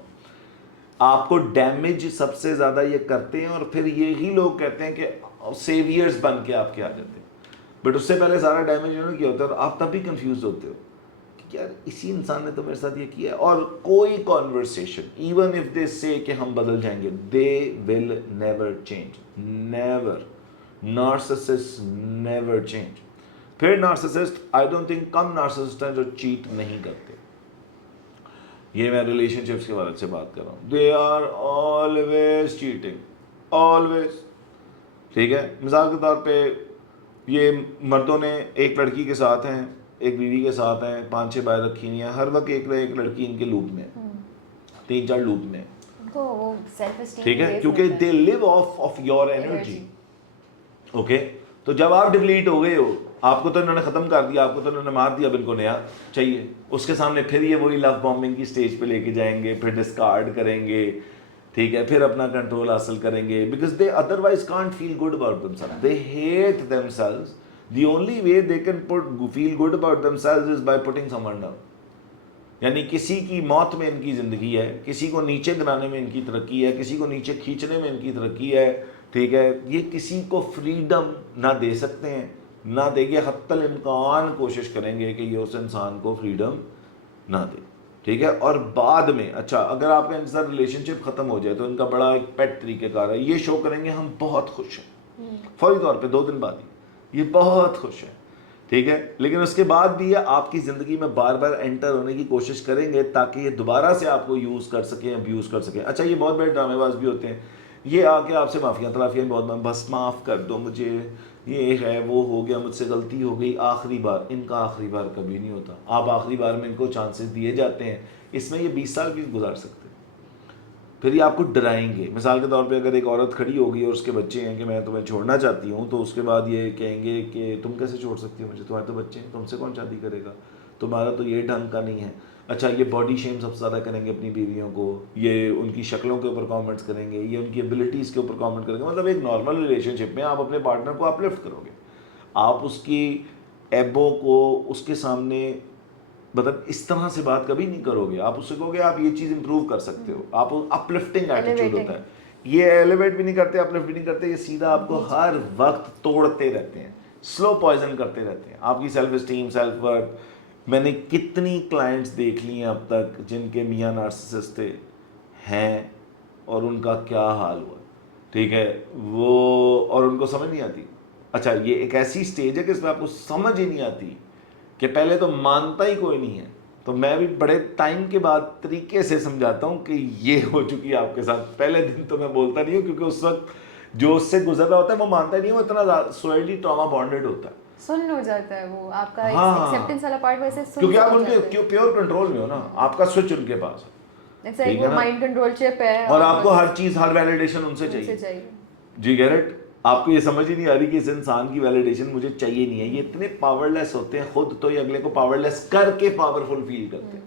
آپ کو ڈیمیج سب سے زیادہ یہ کرتے ہیں, اور پھر یہی لوگ کہتے ہیں کہ سیویئرز بن کے آپ کے آ جاتے ہیں. بٹ اس سے پہلے سارا ڈیمیج انہوں نے کیا ہوتا ہے, اور آپ تب بھی کنفیوز ہوتے ہو کہ یار اسی انسان نے تو میرے ساتھ یہ کیا ہے. اور کوئی کانورسیشن ایون اف دے سے کہ ہم بدل جائیں گے, they will never change, never. Narcissist never change. پھر نارسسسٹ آئی ڈونٹ تھنک کم نارسسسٹ ہیں جو چیٹ نہیں کرتے. یہ میں ریلیشن شپس کے بارے سے بات کر رہا ہوں. They are always cheating, always. ٹھیک ہے, مثال کے طور پہ یہ مردوں نے ایک لڑکی کے ساتھ ہیں, ایک بیوی کے ساتھ ہیں, 5-6 بائیں رکھی ہوئی ہیں, ہر وقت ایک لڑکی ان کے لوپ میں, 3-4 لوپ میں. ٹھیک ہے, کیونکہ دے لیو آف یور انرجی. اوکے, تو جب آپ ڈپلیٹ ہو گئے ہو, آپ کو تو انہوں نے ختم کر دیا, آپ کو تو انہوں نے مار دیا, اب ان کو نیا چاہیے. اس کے سامنے پھر یہ وہی لو بامبنگ کی سٹیج پہ لے کے جائیں گے, پھر ڈسکارڈ کریں گے, ٹھیک ہے, پھر اپنا کنٹرول حاصل کریں گے, because they otherwise can't feel good about themself, they hate themselves. The only way they can feel good about themselves is by putting someone down. یعنی کسی کی موت میں ان کی زندگی ہے, کسی کو نیچے گرانے میں ان کی ترقی ہے, کسی کو نیچے کھینچنے میں ان کی ترقی ہے. ٹھیک ہے, یہ کسی کو فریڈم نہ دے سکتے ہیں, نہ دے گے, حتی الامکان کوشش کریں گے کہ یہ اس انسان کو فریڈم نہ دے. ٹھیک ہے, اور بعد میں اچھا اگر آپ کا ان کے ساتھ ریلیشن شپ ختم ہو جائے تو ان کا بڑا ایک پیٹ طریقہ کار ہے, یہ شو کریں گے ہم بہت خوش ہیں, فوری طور پہ 2 دن بعد ہی یہ بہت خوش ہیں. ٹھیک ہے, لیکن اس کے بعد بھی یہ آپ کی زندگی میں بار بار انٹر ہونے کی کوشش کریں گے تاکہ یہ دوبارہ سے آپ کو یوز کر سکیں, ابیوز کر سکیں. اچھا, یہ بہت بڑے ڈرامے باز بھی ہوتے ہیں, یہ آ کے آپ سے معافیاں تلافیاں بہت, بس معاف کر دو مجھے, یہ ہے وہ ہو گیا, مجھ سے غلطی ہو گئی, آخری بار. ان کا آخری بار کبھی نہیں ہوتا, آپ آخری بار میں ان کو چانسز دیے جاتے ہیں, اس میں یہ 20 سال بھی گزار سکتے ہیں. پھر یہ آپ کو ڈرائیں گے. مثال کے طور پہ اگر ایک عورت کھڑی ہوگی اور اس کے بچے ہیں کہ میں تمہیں چھوڑنا چاہتی ہوں, تو اس کے بعد یہ کہیں گے کہ تم کیسے چھوڑ سکتی ہو مجھے, تمہارے تو بچے ہیں, تم سے کون شادی کرے گا, تمہارا تو یہ ڈھنگ کا نہیں ہے. اچھا, یہ باڈی شیم سب سے زیادہ کریں گے اپنی بیویوں کو, یہ ان کی شکلوں کے اوپر کامنٹس کریں گے, یہ ان کی ایبلٹیز کے اوپر کامنٹ کریں گے. مطلب ایک نارمل ریلیشن شپ میں آپ اپنے پارٹنر کو اپلفٹ کرو گے, آپ اس کی ایبوں کو اس کے سامنے مطلب اس طرح سے بات کبھی نہیں کرو گے. آپ اس سے کہو گے آپ یہ چیز امپروو کر سکتے ہو, آپ اپلفٹنگ ایٹیٹیوڈ ہوتا ہے. یہ ایلیویٹ بھی نہیں کرتے, اپلفٹ بھی نہیں کرتے, یہ سیدھا آپ کو ہر وقت توڑتے رہتے ہیں, سلو پوائزن کرتے رہتے ہیں آپ کی سیلف اسٹیم, سیلف ورتھ. میں نے کتنی کلائنٹس دیکھ لی ہیں اب تک جن کے میاں نارسسسٹ تھے ہیں, اور ان کا کیا حال ہوا. ٹھیک ہے, وہ اور ان کو سمجھ نہیں آتی. اچھا, یہ ایک ایسی سٹیج ہے کہ اس میں آپ کو سمجھ ہی نہیں آتی کہ پہلے تو مانتا ہی کوئی نہیں ہے, تو میں بھی بڑے ٹائم کے بعد طریقے سے سمجھاتا ہوں کہ یہ ہو چکی ہے آپ کے ساتھ. پہلے دن تو میں بولتا نہیں ہوں کیونکہ اس وقت جو اس سے گزر رہا ہوتا ہے وہ مانتا ہی نہیں, وہ اتنا سوئلڈی ٹراما بانڈڈ ہوتا ہے, سن ہو جاتا ہے وہ آپ کا ایکسیپٹنس والا پارٹ, ویسے سن کیونکہ آپ ان کے پیور کنٹرول میں ہو نا, آپ کا سوئچ ان کے پاس ہے, ٹھیک ہے نا, مائنڈ کنٹرول چپ ہے, اور آپ کو ہر چیز, ہر ویلیڈیشن ان سے چاہیے. جی گیرٹ, آپ کو یہ سمجھ ہی نہیں آ رہی کہ اس انسان کی ویلیڈیشن مجھے چاہیے نہیں ہے. یہ اتنے پاور لیس ہوتے ہیں خود, تو یہ اگلے کو پاور لیس کر کے پاورفل فیل کرتے ہیں.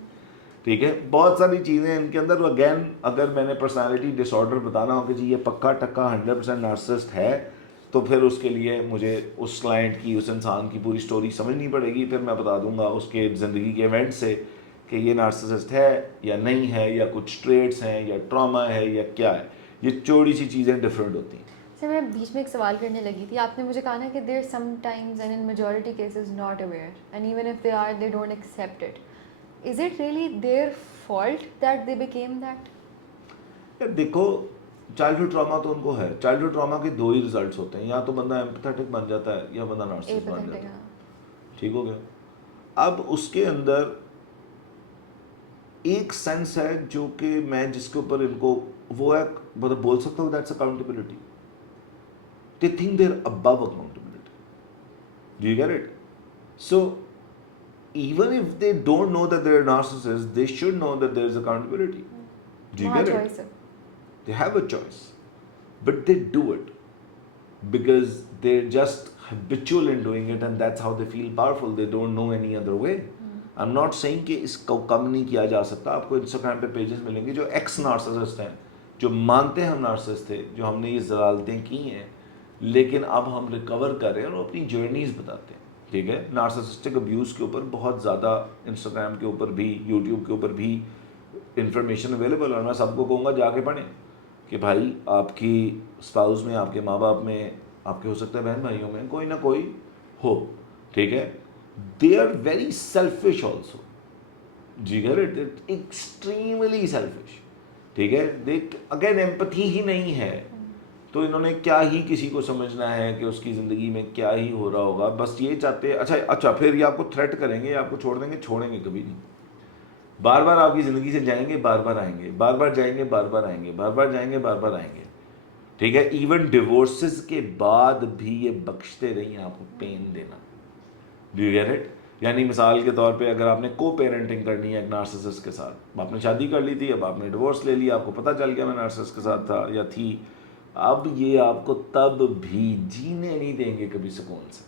ٹھیک ہے, بہت ساری چیزیں ان کے اندر. اگین اگر میں نے پرسنالٹی ڈس آرڈر بتانا ہو کہ جی یہ پکا ٹکا 100% نارسسسٹ ہے, تو پھر اس کے لیے مجھے اس کلائنٹ کی, اس انسان کی پوری سٹوری سمجھنی پڑے گی. پھر میں بتا دوں گا اس کے زندگی کے ایونٹ سے کہ یہ نارسسسٹ ہے یا نہیں ہے, یا کچھ ٹریٹس ہیں, یا ٹراما ہے, یا کیا ہے. یہ چوڑی سی چیزیں ڈفرینٹ ہوتی ہیں. سر, میں بیچ میں ایک سوال کرنے لگی تھی, آپ نے مجھے کہا نا کہ there sometimes and in majority cases not aware, and even if they are they don't accept it. Is it really their fault that they became that? دیکھو, چائلڈہڈ ٹراما تو ان کو ہے. چائلڈہڈ ٹراما کے 2 ہی results ہوتے ہیں, یا تو بندہ ایمپیتھیٹک بن جاتا ہے یا بندہ نارسسسٹ بن جاتا ہے. ٹھیک ہو گیا. اب اس کے اندر ایک سینس ہے جو کہ میں جس کے اوپر ان کو وہ ہے مطلب بول سکتا ہوں that's accountability. They think they are above accountability. Do you get it? So even if they don't know that they're narcissists, they should know that there is accountability. Do you get it? They have a choice, but they do it because they're just habitual in doing it, and that's how they feel powerful. They don't know any other way. I'm not saying کہ اس کو کم نہیں کیا جا سکتا. آپ کو Instagram پہ pages ملیں گے جو ایکس نارسسسٹ ہیں, جو مانتے ہیں ہم نارسسسٹ تھے, جو ہم نے یہ ضلالتیں کی ہیں, لیکن اب ہم ریکور کر رہے ہیں اور اپنی جرنیز بتاتے ہیں. ٹھیک ہے, نارسسسٹک ابیوز کے اوپر بہت زیادہ انسٹاگرام کے اوپر بھی, یوٹیوب کے اوپر بھی انفارمیشن اویلیبل ہے, اور میں سب کو کہوں گا جا کے پڑھیں کہ بھائی آپ کی اسپاؤس میں, آپ کے ماں باپ میں, آپ کے ہو سکتا ہے بہن بھائیوں میں کوئی نہ کوئی ہو. ٹھیک ہے, they are very selfish also. جی گیٹ اٹ, ایکسٹریملی سیلفش. ٹھیک ہے, دے اگین ایمپتھی ہی نہیں ہے, تو انہوں نے کیا ہی کسی کو سمجھنا ہے کہ اس کی زندگی میں کیا ہی ہو رہا ہوگا. بس یہ چاہتے ہیں اچھا پھر یہ آپ کو تھریٹ کریں گے, آپ کو چھوڑ دیں گے, چھوڑیں گے کبھی نہیں. بار بار آپ کی زندگی سے جائیں گے, بار بار آئیں گے, بار بار جائیں گے, بار بار آئیں گے, بار بار جائیں گے, بار بار آئیں گے. ٹھیک ہے, ایون ڈیورسز کے بعد بھی یہ بخشتے رہی ہیں آپ کو پین دینا. Do you get it? یعنی مثال کے طور پہ اگر آپ نے کو پیرنٹنگ کرنی ہے ایک نارسسسٹ کے ساتھ, آپ نے شادی کر لی تھی, اب آپ نے ڈیورس لے لیا, آپ کو پتہ چل گیا میں نارسسسٹ کے ساتھ تھا یا تھی, اب یہ آپ کو تب بھی جینے نہیں دیں گے کبھی سکون سے.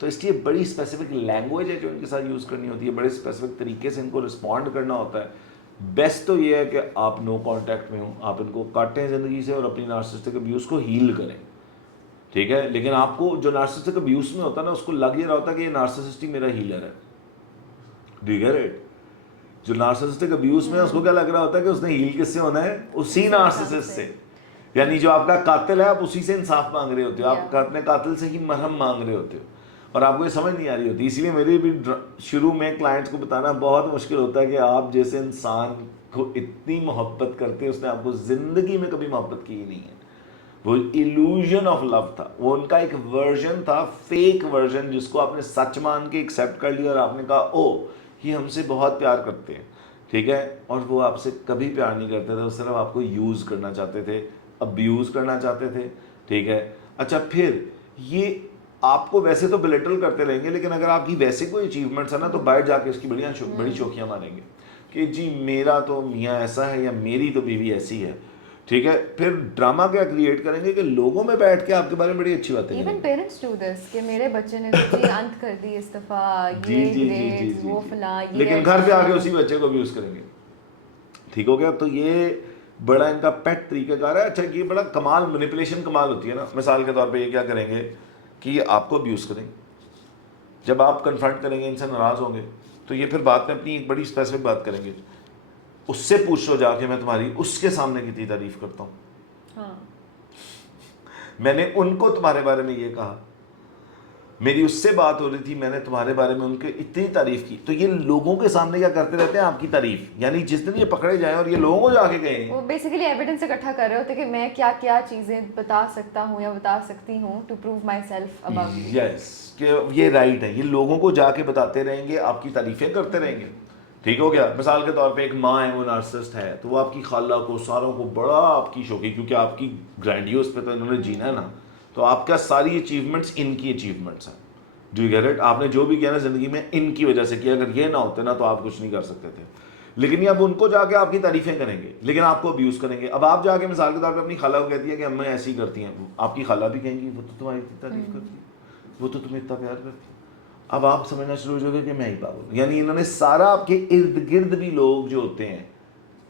تو اس لیے بڑی اسپیسیفک لینگویج ہے جو ان کے ساتھ یوز کرنی ہوتی ہے, بڑے اسپیسیفک طریقے سے ان کو رسپونڈ کرنا ہوتا ہے. بیسٹ تو یہ ہے کہ آپ نو کانٹیکٹ میں ہوں, آپ ان کو کاٹیں زندگی سے اور اپنی نارسسٹک ابیوز کو ہیل کریں. ٹھیک ہے, لیکن آپ کو جو نارسسٹک ابیوز میں ہوتا ہے نا, اس کو لگ یہ رہا ہوتا ہے کہ یہ نارسسسٹ ہی میرا ہیلر ہے. Do you get it? جو نارسسٹک ابیوز میں اس کو کیا لگ رہا ہوتا ہے کہ اس نے ہیل کس سے ہونا ہے, اسی نارسسسٹ سے. یعنی جو آپ کا قاتل ہے آپ اسی سے انصاف مانگ رہے ہوتے ہو, آپ اپنے قاتل سے ہی مرہم مانگ رہے ہوتے ہو, اور آپ کو یہ سمجھ نہیں آ رہی ہوتی. اسی لیے میری بھی شروع میں کلائنٹس کو بتانا بہت مشکل ہوتا ہے کہ آپ جیسے انسان کو اتنی محبت کرتے, اس نے آپ کو زندگی میں کبھی محبت کی ہی نہیں ہے. وہ ایلوژن آف لو تھا, وہ ان کا ایک ورژن تھا, فیک ورژن, جس کو آپ نے سچ مان کے ایکسیپٹ کر لیا اور آپ نے کہا او یہ ہم سے بہت پیار کرتے ہیں. ٹھیک ہے, اور وہ آپ سے کبھی پیار نہیں کرتے تھے, وہ صرف آپ کو یوز کرنا چاہتے تھے, ابیوز کرنا چاہتے تھے. ٹھیک ہے, اچھا پھر یہ آپ کو ویسے تو بلیٹل کرتے رہیں گے, لیکن اگر آپ کی ویسے کوئی اچیومنٹس ہے نا, تو باہر جا کے اس کی بڑی شوخیاں ماریں گے کہ جی میرا تو میاں ایسا ہے یا میری تو بیوی ایسی ہے. ٹھیک ہے, پھر ڈرامہ کیا کریٹ کریں گے کہ لوگوں میں بیٹھ کے آپ کے بارے میں بڑی اچھی باتیں. ایون پیرنٹس ڈو دس کہ میرے بچے نے تو جی انت کر دی اس دفعہ, یہ گریڈز وہ فلاں, لیکن گھر پہ آ کے اسی بچے کو ابیوز کریں گے. ٹھیک ہو گیا, تو یہ بڑا ان کا پیٹ طریقہ کار ہے. اچھا یہ بڑا کمال مینیپولیشن کمال ہوتی ہے نا. مثال کے طور پہ یہ کیا کریں گے کہ یہ آپ کو ابیوز کریں گے, جب آپ کنفرنٹ کریں گے, ان سے ناراض ہوں گے, تو یہ پھر بات میں اپنی ایک بڑی اسپیسیفک بات کریں گے, اس سے پوچھ لو جا کے میں تمہاری اس کے سامنے کتنی تعریف کرتا ہوں, میں نے ان کو تمہارے بارے میں یہ کہا, میری اس سے بات ہو رہی تھی, میں نے تمہارے بارے میں ان کے اتنی تعریف کی. تو یہ لوگوں کے سامنے کیا کرتے رہتے ہیں, آپ کی تعریف. یعنی جس دن یہ پکڑے جائیں اور یہ لوگوں کو جا کے کہیں, وہ بیسیکلی ایویڈنس اکٹھا کر رہے ہوتے کہ میں کیا کیا چیزیں بتا سکتا ہوں یا بتا سکتی ہوں to prove myself about you. Yes, کہ یہ رائٹ ہے, یہ لوگوں کو جا کے بتاتے رہیں گے, آپ کی تعریفیں کرتے رہیں گے. ٹھیک ہو گیا. مثال کے طور پہ ایک ماں ہے, وہ نارسسسٹ ہے, تو وہ آپ کی خالہ کو ساروں کو بڑا آپ کی شوقی, کیونکہ آپ کی گرینڈیوس پہ تو انہوں نے جینا ہے نا, تو آپ کا ساری اچیومنٹس ان کی اچیومنٹس ہیں. Do you get it? آپ نے جو بھی کیا نا زندگی میں ان کی وجہ سے کیا, اگر یہ نہ ہوتے نا تو آپ کچھ نہیں کر سکتے تھے. لیکن یہ اب ان کو جا کے آپ کی تعریفیں کریں گے, لیکن آپ کو ابیوز کریں گے. اب آپ جا کے مثال کے طور پہ اپنی خالہ کو کہتی ہے کہ اماں ایسی کرتی ہیں, آپ کی خالہ بھی کہیں گی وہ تو تمہاری اتنی تعریف کرتی ہے, وہ تو تمہیں اتنا پیار کرتی ہے. اب آپ سمجھنا شروع ہو جاؤ گے کہ میں ہی پاگل ہوں. یعنی انہوں نے سارا آپ کے ارد گرد بھی لوگ جو ہوتے ہیں,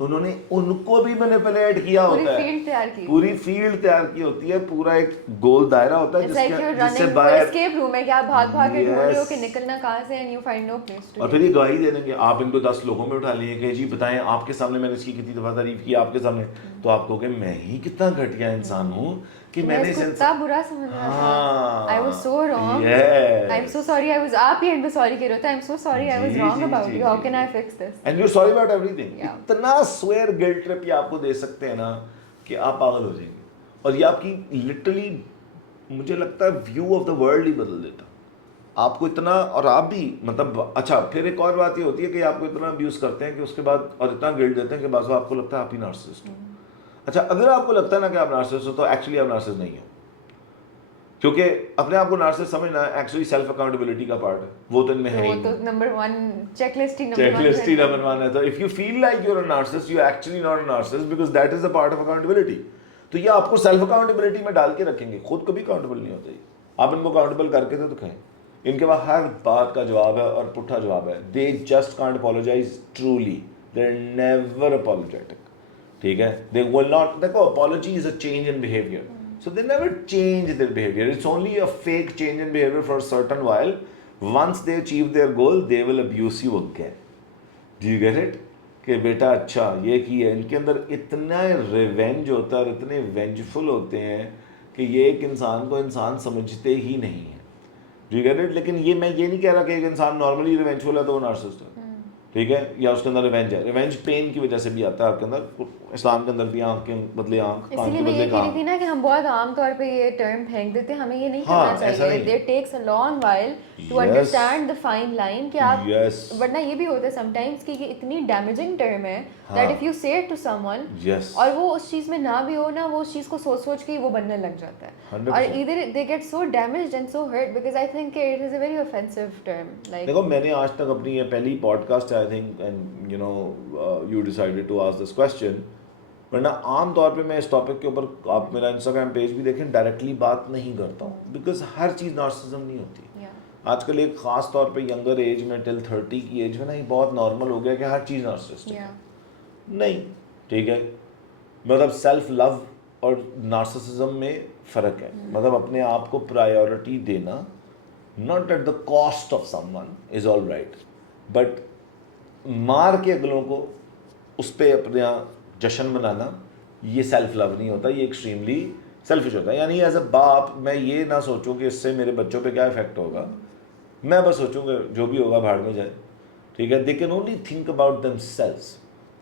انہوں نے ان کو بھی مینیپولیٹ کیا ہوتا ہے, پوری فیلڈ تیار کی ہوتی ہے, پورا ایک گول دائرہ ہوتا ہے جس سے باہر اسکیپ روم ہے کہ آپ بھاگ بھاگ کے ڈھونڈ رہے ہو کہ نکلنا کہاں سے, and you find no place to. اور پھر یہ گواہی دے دیں گے, آپ ان کو 10 لوگوں میں اٹھا لیں کہ جی بتائیں آپ کے سامنے میں نے اس کی کتنی دفعہ تعریف کی, آپ کے سامنے, تو آپ کہو گے میں ہی کتنا گھٹیا انسان ہوں کہ میں نے اتنا برا سمجھ رہا تھا. I was so wrong. I'm so sorry. I was آپ ہی اینڈ پہ سوری کہہ رہے ہوتے. I'm so sorry. I was wrong about you. How can I fix this? And you're sorry about everything. اتنا سویر گلٹ ٹرپ یہ آپ کو دے سکتے ہیں نا کہ آپ پاگل ہو جائیں گے, اور یہ آپ کی لٹرلی مجھے لگتا ہے ویو آف دا ورلڈ ہی بدل دیتا. آپ کو اتنا, اور آپ بھی مطلب اچھا پھر ایک اور بات یہ ہوتی ہے کہ آپ کو اتنا ابیوز کرتے ہیں کہ اس کے بعد اور اتنا گلٹ دیتے ہیں کہ بعض آپ کو لگتا ہے آپ ہی نارسسسٹ ہو. اچھا اگر آپ کو لگتا ہے نا کہ آپ نارسسسٹ ہو تو ایکچولی آپ نارسسسٹ نہیں ہو, کیونکہ اپنے آپ کو نارسسسٹ سمجھنا ایکچولی سیلف اکاؤنٹیبلٹی کا پارٹ ہے, وہ تو ان میں ہے ہی تو نمبر 1 چیک لسٹ ہی چیک لسٹ ہی نمبر 1 ہے. تو if you feel like you are a narcissist you actually not a narcissist because that is a part of accountability. تو یہ آپ کو سیلف اکاؤنٹیبلٹی میں ڈال کے رکھیں گے, خود کبھی اکاؤنٹیبل نہیں ہوتے. آپ ان کو اکاؤنٹیبل کر کے تو کہیں ان کے پاس ہر بات کا جواب ہے اور پٹھا جواب ہے. They just can't apologize truly, they are never apologetic. ٹھیک ہے, دے ول ناٹ, دیکھو apology is a change in behaviour, so they never change their behavior. It's only a fake change in behavior for a certain while. Once they achieve their goal, they will abuse you again. Do you get it? کہ بیٹا اچھا یہ کی ہے, ان کے اندر اتنا revenge ہوتا ہے اور اتنے وینجفل ہوتے ہیں کہ یہ ایک انسان کو انسان سمجھتے ہی نہیں ہیں. Do you get it? لیکن یہ میں یہ نہیں کہہ رہا کہ ایک انسان نارملی ریونجفل ہے تو وہ نارسسسٹ ہے, ٹھیک ہے, یا اس کے اندر ریونج ہے. ریونج پین کی وجہ سے بھی آتا ہے آپ کے اندر. اسلام کے اندر بھی آنکھ کے بدلے آنکھ, اسی کان لیے کے میں بدلے یہ کہہ رہی کان. تھی نا کہ ہم بہت عام طور پہ یہ ٹرم پھینک دیتے ہیں, ہمیں یہ نہیں کرنا چاہیے. It takes a long while to understand the fine line کہ آپ, ورنہ یہ بھی ہوتا ہے سم ٹائمس کہ یہ اتنی ڈیمیجنگ ٹرم ہے that if you say it to someone اور وہ اس چیز میں نہ بھی ہو نا, وہ اس چیز کو سوچ سوچ کے وہ بننے لگ جاتا ہے, اور either they get so damaged and so hurt because I think it is a very offensive term. Like دیکھو میں نے آج تک اپنی یہ پہلی پوڈ کاسٹ ہے I think, and you know you decided to ask this question, ورنہ عام طور پہ میں اس ٹاپک کے اوپر, آپ میرا انسٹاگرام پیج بھی دیکھیں, ڈائریکٹلی بات نہیں کرتا ہوں بیکاز ہر چیز نارسسزم نہیں ہوتی. آج کل ایک خاص طور پہ ینگر ایج میں ٹل 30 کی ایج میں نا یہ بہت نارمل ہو گیا کہ ہر چیز نارسسسٹ ہے. نہیں, ٹھیک ہے, مطلب سیلف لو اور نارسسزم میں فرق ہے. مطلب اپنے آپ کو پرائیورٹی دینا, not at the cost of someone is all right, but مار کے اگلوں کو اس پہ اپنے جشن منانا, یہ سیلف لو نہیں ہوتا, یہ ایکسٹریملی سیلفش ہوتا ہے. یعنی ایز اے باپ میں یہ نہ سوچوں کہ اس سے میرے بچوں پہ کیا افیکٹ ہوگا, میں بس سوچوں کہ جو بھی ہوگا بھاڑ میں جائے. ٹھیک ہے, they can only think about themselves,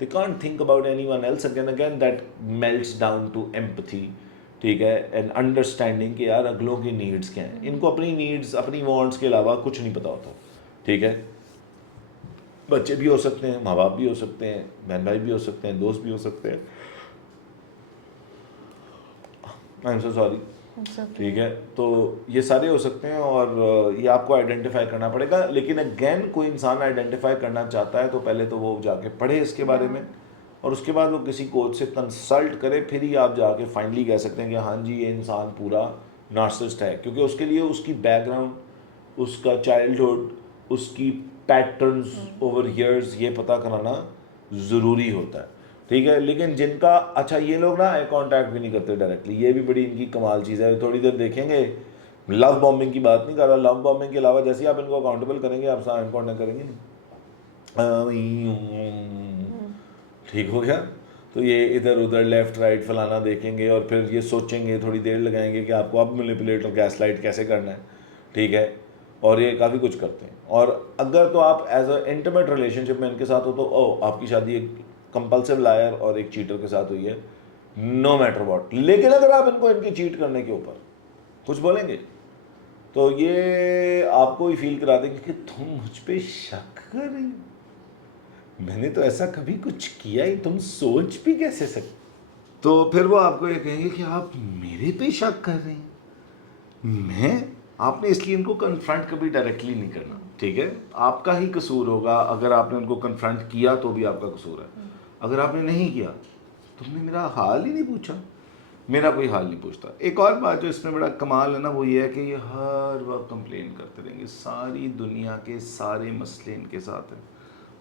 they can't think about anyone else. Again that melts down to empathy. ٹھیک ہے, اینڈ انڈرسٹینڈنگ کہ یار اگلوں کی نیڈس کیا ہیں. ان کو اپنی نیڈس, اپنی وانٹس کے علاوہ کچھ نہیں پتا ہوتا. ٹھیک ہے, بچے بھی ہو سکتے ہیں, ماں باپ بھی ہو سکتے ہیں, بہن بھائی بھی ہو سکتے ہیں, دوست بھی ہو سکتے ہیں. I am so sorry. ٹھیک ہے, تو یہ سارے ہو سکتے ہیں اور یہ آپ کو آئیڈینٹیفائی کرنا پڑے گا. لیکن اگین کوئی انسان آئیڈینٹیفائی کرنا چاہتا ہے تو پہلے تو وہ جا کے پڑھے اس کے بارے میں, اور اس کے بعد وہ کسی کوچ سے کنسلٹ کرے, پھر ہی آپ جا کے فائنلی کہہ سکتے ہیں کہ ہاں جی یہ انسان پورا نارسسسٹ ہے. کیونکہ اس کے لیے اس کی بیک گراؤنڈ, اس کا چائلڈہڈ, اس کی پیٹرنز اوور ایئرز یہ پتہ کرانا ضروری ہوتا ہے. ٹھیک ہے, لیکن جن کا اچھا یہ لوگ نا آئی کانٹیکٹ بھی نہیں کرتے ڈائریکٹلی, یہ بھی بڑی ان کی کمال چیز ہے. تھوڑی دیر دیکھیں گے, لو بامبنگ کی بات نہیں کر رہا, لو بامبنگ کے علاوہ جیسے آپ ان کو اکاؤنٹیبل کریں گے, آپ آئی کانٹیکٹ کریں گے ٹھیک ہو گیا, تو یہ ادھر ادھر لیفٹ رائٹ فلانا دیکھیں گے, اور پھر یہ سوچیں گے, تھوڑی دیر لگائیں گے کہ آپ کو اب مینیپولیٹ اور گیس لائٹ کیسے کرنا ہے. ٹھیک ہے, اور یہ کافی کچھ کرتے ہیں. اور اگر تو آپ ایز اے انٹیمیٹ ریلیشن شپ میں ان کے ساتھ ہو تو آپ کی شادی ایک کمپلسو لائر اور ایک چیٹر کے ساتھ ہوئی ہے, نو میٹر واٹ. لیکن اگر آپ ان کو ان کی چیٹ کرنے کے اوپر کچھ بولیں گے تو یہ آپ کو ہی فیل کرا دیں گے کہ تم مجھ پہ شک کر رہی ہو, میں نے تو ایسا کبھی کچھ کیا ہی, تم سوچ بھی کیسے سکتے. تو پھر وہ آپ کو یہ کہیں گے کہ آپ میرے پہ شک کر رہے ہیں. آپ نے اس لیے ان کو کنفرنٹ کبھی ڈائریکٹلی نہیں کرنا. ٹھیک ہے, آپ کا ہی قصور ہوگا. اگر آپ نے ان کو کنفرنٹ کیا تو بھی آپ کا قصور ہے, اگر آپ نے نہیں کیا تم نے میرا حال ہی نہیں پوچھا. میرا کوئی حال نہیں پوچھتا. ایک اور بات جو اس میں بڑا کمال ہے نا, وہ یہ ہے کہ یہ ہر وقت کمپلین کرتے رہیں گے. ساری دنیا کے سارے مسئلے ان کے ساتھ ہیں,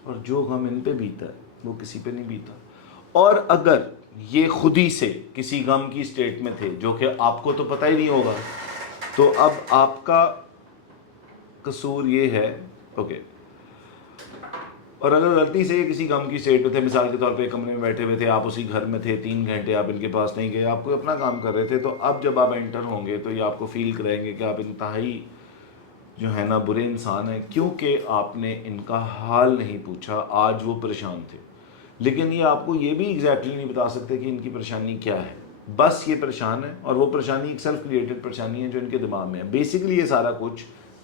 اور جو غم ان پہ بیتا ہے وہ کسی پہ نہیں بیتا. اور اگر یہ خود ہی سے کسی غم کی اسٹیٹ میں تھے جو کہ آپ کو تو پتہ ہی نہیں ہوگا, تو اب آپ کا قصور یہ ہے. اوکے, اور اگر غلطی سے کسی غم کی اسٹیٹ میں تھے, مثال کے طور پہ ایک کمرے میں بیٹھے ہوئے تھے, آپ اسی گھر میں تھے, 3 گھنٹے آپ ان کے پاس نہیں گئے, آپ کوئی اپنا کام کر رہے تھے, تو اب جب آپ انٹر ہوں گے تو یہ آپ کو فیل کریں گے کہ آپ انتہائی جو ہے نا برے انسان ہیں, کیونکہ آپ نے ان کا حال نہیں پوچھا. آج وہ پریشان تھے, لیکن یہ آپ کو یہ بھی ایگزیکٹلی نہیں بتا سکتے کہ ان کی پریشانی کیا ہے. بس یہ پریشان ہے, اور وہ پریشانی ایک سیلف کریٹڈ پریشانی ہے جو ان کے دماغ میں ہے. بیسیکلی یہ سارا کچھ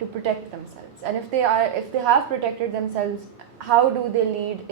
to protect themselves, and if they have protected themselves, how do they lead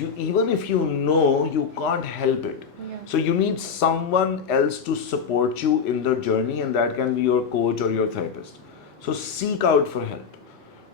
you even if you know you can't help it. So you need someone else to support you in the journey, and that can be your coach or your therapist. So seek out for help.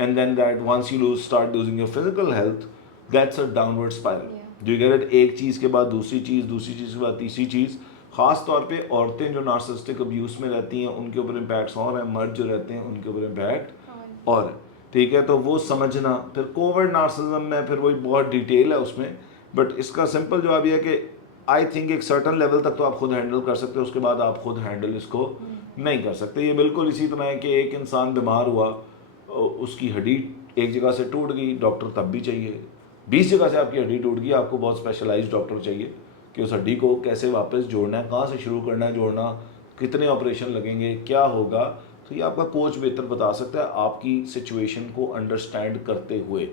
and then that once you start losing your physical health, that's a downward spiral. Do you get it? ایک چیز کے بعد دوسری چیز کے بعد تیسری چیز. خاص طور پہ عورتیں جو نارسسٹک ابیوز میں رہتی ہیں ان کے اوپر امپیکٹس اور ہیں, مرد جو رہتے ہیں ان کے اوپر امپیکٹ اور ہے, ٹھیک ہے. تو وہ سمجھنا. پھر کوورٹ نارسسزم میں پھر وہی بہت ڈیٹیل ہے اس میں, بٹ اس کا سمپل جواب یہ ہے کہ آئی تھنک ایک سرٹن لیول تک تو آپ خود ہینڈل کر سکتے ہو, اس کے بعد آپ خود ہینڈل اس کو نہیں کر سکتے. یہ بالکل اسی طرح ہے کہ ایک انسان بیمار ہوا, اس کی ہڈی ایک جگہ سے ٹوٹ گئی, ڈاکٹر تب بھی چاہیے. 20 جگہ سے آپ کی ہڈی ٹوٹ گئی, آپ کو بہت اسپیشلائز ڈاکٹر چاہیے کہ اس ہڈی کو کیسے واپس جوڑنا ہے, کہاں سے شروع کرنا ہے جوڑنا, کتنے آپریشن لگیں گے, کیا ہوگا. تو یہ آپ کا کوچ بہتر بتا سکتا ہے آپ کی سچویشن کو انڈرسٹینڈ کرتے ہوئے.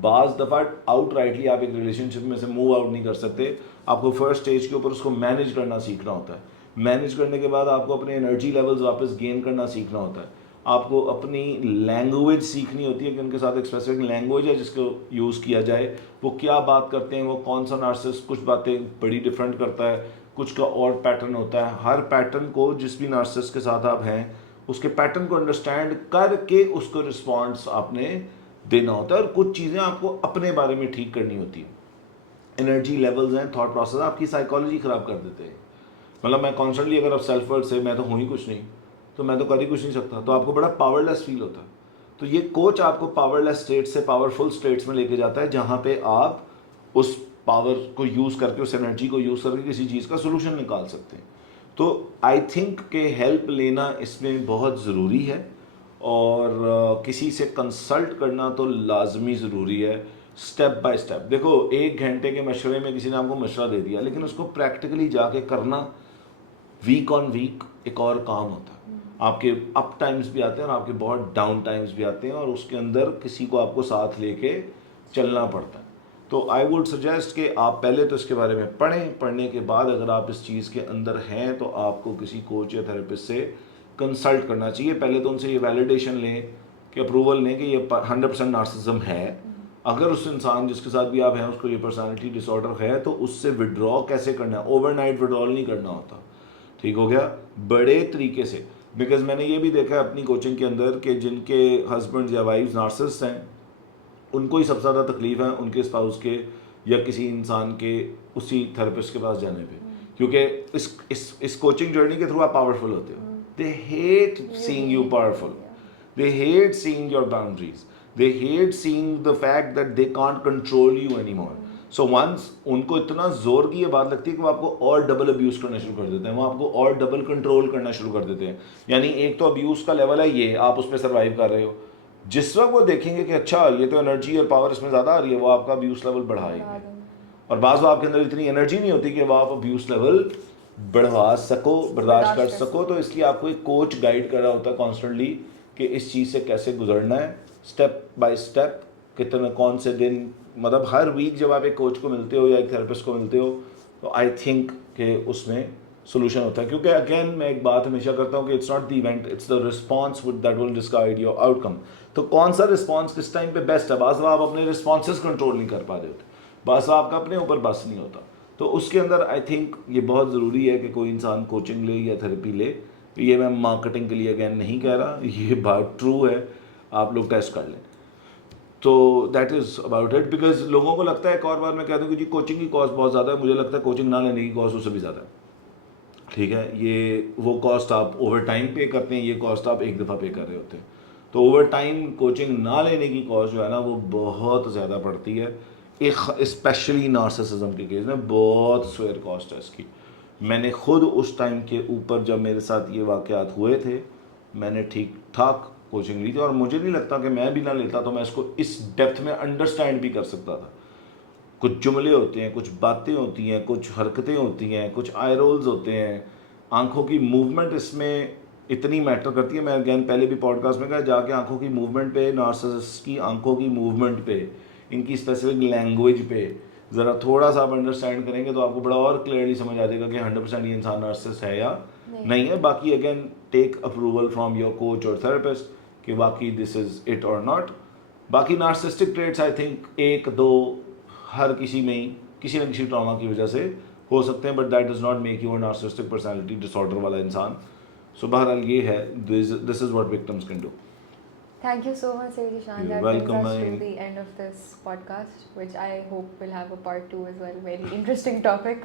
بعض دفعہ آؤٹ رائٹلی آپ ایک ریلیشن شپ میں سے موو آؤٹ نہیں کر سکتے, آپ کو فرسٹ اسٹیج کے اوپر اس کو مینیج کرنا سیکھنا ہوتا ہے. مینیج کرنے کے بعد آپ کو اپنے انرجی لیولز واپس گین کرنا سیکھنا ہوتا ہے. آپ کو اپنی لینگویج سیکھنی ہوتی ہے کہ ان کے ساتھ ایک اسپیسیفک لینگویج ہے جس کو یوز کیا جائے. وہ کیا بات کرتے ہیں, وہ کون سا نارسسسٹ کچھ باتیں بڑی ڈفرینٹ کرتا ہے, کچھ کا اور پیٹرن ہوتا ہے. ہر پیٹرن کو جس بھی نارسسسٹ کے ساتھ آپ ہیں اس کے پیٹرن کو انڈرسٹینڈ کر کے اس کو رسپانس آپ نے دینا ہوتا ہے. اور کچھ چیزیں آپ کو اپنے بارے میں ٹھیک کرنی ہوتی ہیں. انرجی لیولز ہیں, تھاٹ پروسیس آپ کی سائیکالوجی خراب کر دیتے ہیں. مطلب میں کانسٹنٹلی اگر آپ سیلف ورڈ سے میں تو ہوں ہی کچھ نہیں, تو میں تو کر ہی کچھ نہیں سکتا, تو آپ کو بڑا پاور لیس فیل ہوتا ہے. تو یہ کوچ آپ کو پاور لیس اسٹیٹ سے پاورفل اسٹیٹس میں لے کے جاتا ہے جہاں پہ آپ اس پاور کو یوز کر کے, اس انرجی کو یوز کر کے کسی چیز کا سولوشن نکال سکتے ہیں. تو آئی تھنک کہ ہیلپ لینا اس میں بہت ضروری ہے, اور کسی سے کنسلٹ کرنا تو لازمی ضروری ہے. اسٹیپ بائی اسٹیپ دیکھو, 1 گھنٹے کے مشورے میں کسی نے آپ کو مشورہ دے دیا, لیکن اس کو پریکٹیکلی جا کے کرنا ویک آن ویک ایک اور کام ہوتا ہے. آپ کے اپ ٹائمز بھی آتے ہیں اور آپ کے بہت ڈاؤن ٹائمز بھی آتے ہیں, اور اس کے اندر کسی کو آپ کو ساتھ لے کے چلنا پڑتا ہے. تو آئی ووڈ سجیسٹ کہ آپ پہلے تو اس کے بارے میں پڑھیں, پڑھنے کے بعد اگر آپ اس چیز کے اندر ہیں تو آپ کو کسی کوچ یا تھراپسٹ سے کنسلٹ کرنا چاہیے. پہلے تو ان سے یہ ویلیڈیشن لیں کہ اپروول لیں کہ یہ 100% نارسسزم ہے. اگر اس انسان جس کے ساتھ بھی آپ ہیں اس کو یہ پرسنالٹی ڈس آرڈر ہے تو اس سے وڈرا کیسے کرنا ہے. اوور نائٹ وڈرال نہیں کرنا ہوتا, ٹھیک ہو گیا, بڑے طریقے سے. بیکاز میں نے یہ بھی دیکھا ہے اپنی کوچنگ کے اندر کہ جن کے ہسبینڈ یا وائفز نارسسسٹ ہیں ان کو ہی سب سے زیادہ تکلیف ہے ان کے اسپاؤس کے یا کسی انسان کے اسی تھراپسٹ کے پاس جانے پہ, کیونکہ اس کوچنگ جرنی کے تھرو آپ پاورفل ہوتے ہو. They hate seeing you powerful, they hate seeing your boundaries, they hate seeing the fact that they can't control you anymore. So once ان کو اتنا زور کی یہ بات لگتی ہے کہ وہ آپ کو اور ڈبل ابیوز کرنا شروع کر دیتے ہیں, وہ آپ کو اور ڈبل کنٹرول کرنا شروع کر دیتے ہیں. یعنی ایک تو ابیوز کا لیول ہے, یہ آپ اس پہ سروائیو کر رہے ہو, جس وقت وہ دیکھیں گے کہ اچھا یہ تو انرجی اور پاور اس میں زیادہ آ رہی ہے, وہ آپ کا ابیوز لیول بڑھائیں گے. اور بعض وہ آپ کے اندر اتنی انرجی نہیں ہوتی کہ وہ آپ ابیوز لیول بڑھا سکو, برداشت کر سکو. تو اس لیے آپ کو ایک کوچ گائیڈ کر رہا ہوتا ہے کانسٹنٹلی کہ اس چیز سے کیسے گزرنا ہے, اسٹیپ بائی اسٹیپ, کتنے کون سے دن, مطلب ہر ویک جب آپ ایک کوچ کو ملتے ہو یا ایک تھراپسٹ کو ملتے ہو تو آئی تھنک کہ اس میں سولوشن ہوتا ہے. کیونکہ اگین میں ایک بات ہمیشہ کرتا ہوں کہ it's not the event, it's the response that will decide your outcome. تو کون سا رسپانس کس ٹائم پہ بیسٹ ہے. بعض آپ اپنے رسپانسز کنٹرول نہیں کر پاتے ہوتے, بعض آپ کا اپنے اوپر بس نہیں ہوتا. تو اس کے اندر آئی تھنک یہ بہت ضروری ہے کہ کوئی انسان کوچنگ لے یا تھراپی لے. یہ میں مارکیٹنگ کے لیے اگین نہیں کہہ رہا, یہ بات ٹرو ہے, آپ لوگ ٹیسٹ کر لیں. تو that is about it. Because لوگوں کو لگتا ہے, ایک اور بار میں کہہ دوں کہ جی کوچنگ کی کاسٹ بہت زیادہ ہے, مجھے لگتا ہے کوچنگ نہ لینے کی کاسٹ اس سے بھی زیادہ ہے. ٹھیک ہے, یہ وہ کاسٹ آپ اوور ٹائم پے کرتے ہیں, یہ کاسٹ آپ ایک دفعہ پے کر رہے ہوتے ہیں. تو اوور ٹائم کوچنگ نہ لینے کی کاسٹ جو ہے نا وہ بہت زیادہ پڑتی ہے. ایک اسپیشلی نارسسزم کے کیس میں بہت سوئر کاسٹ ہے اس کی. میں نے خود اس ٹائم کے اوپر جب میرے ساتھ یہ واقعات ہوئے تھے میں نے ٹھیک ٹھاک کوچنگ لی تھی, اور مجھے نہیں لگتا کہ میں بھی نہ لیتا تو میں اس کو اس ڈیپتھ میں انڈرسٹینڈ بھی کر سکتا تھا. کچھ جملے ہوتے ہیں, کچھ باتیں ہوتی ہیں, کچھ حرکتیں ہوتی ہیں, کچھ آئی رولز ہوتے ہیں, آنکھوں کی موومنٹ اس میں اتنی میٹر کرتی ہے. میں اگین پہلے بھی پوڈ کاسٹ میں کہا, جا کے آنکھوں کی موومنٹ پہ, نارسسسٹ کی آنکھوں کی موومنٹ پہ, ان کی اسپیسیفک لینگویج پہ ذرا تھوڑا سا آپ انڈرسٹینڈ کریں گے تو آپ کو بڑا اور کلیئرلی سمجھ آ جائے گا کہ 100% یہ انسان نارسسسٹ ہے یا نہیں ہے. باقی again take approval from your coach اور تھراپسٹ کہ باقی دس از اٹ اور ناٹ. باقی نارسسٹک ٹریٹس آئی تھنک 1-2 ہر کسی میں ہی کسی نہ کسی ٹراما کی وجہ سے ہو سکتے ہیں, but that does not make you narcissistic personality disorder والا انسان. سو بہرحال یہ ہے, this is what victims can do. Thank you so much, Sayyidi Shan. You're That brings welcome, us to bhai. the end of this podcast, which I hope will have a part 2 as well. Very interesting topic.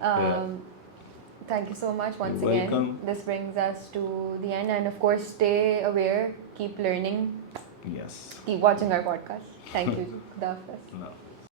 Yeah. Thank you so much once You're again. welcome. This brings us to the end, and of course, stay aware, keep learning, Yes. keep watching our podcast. Thank you. Khuda Hafiz. No.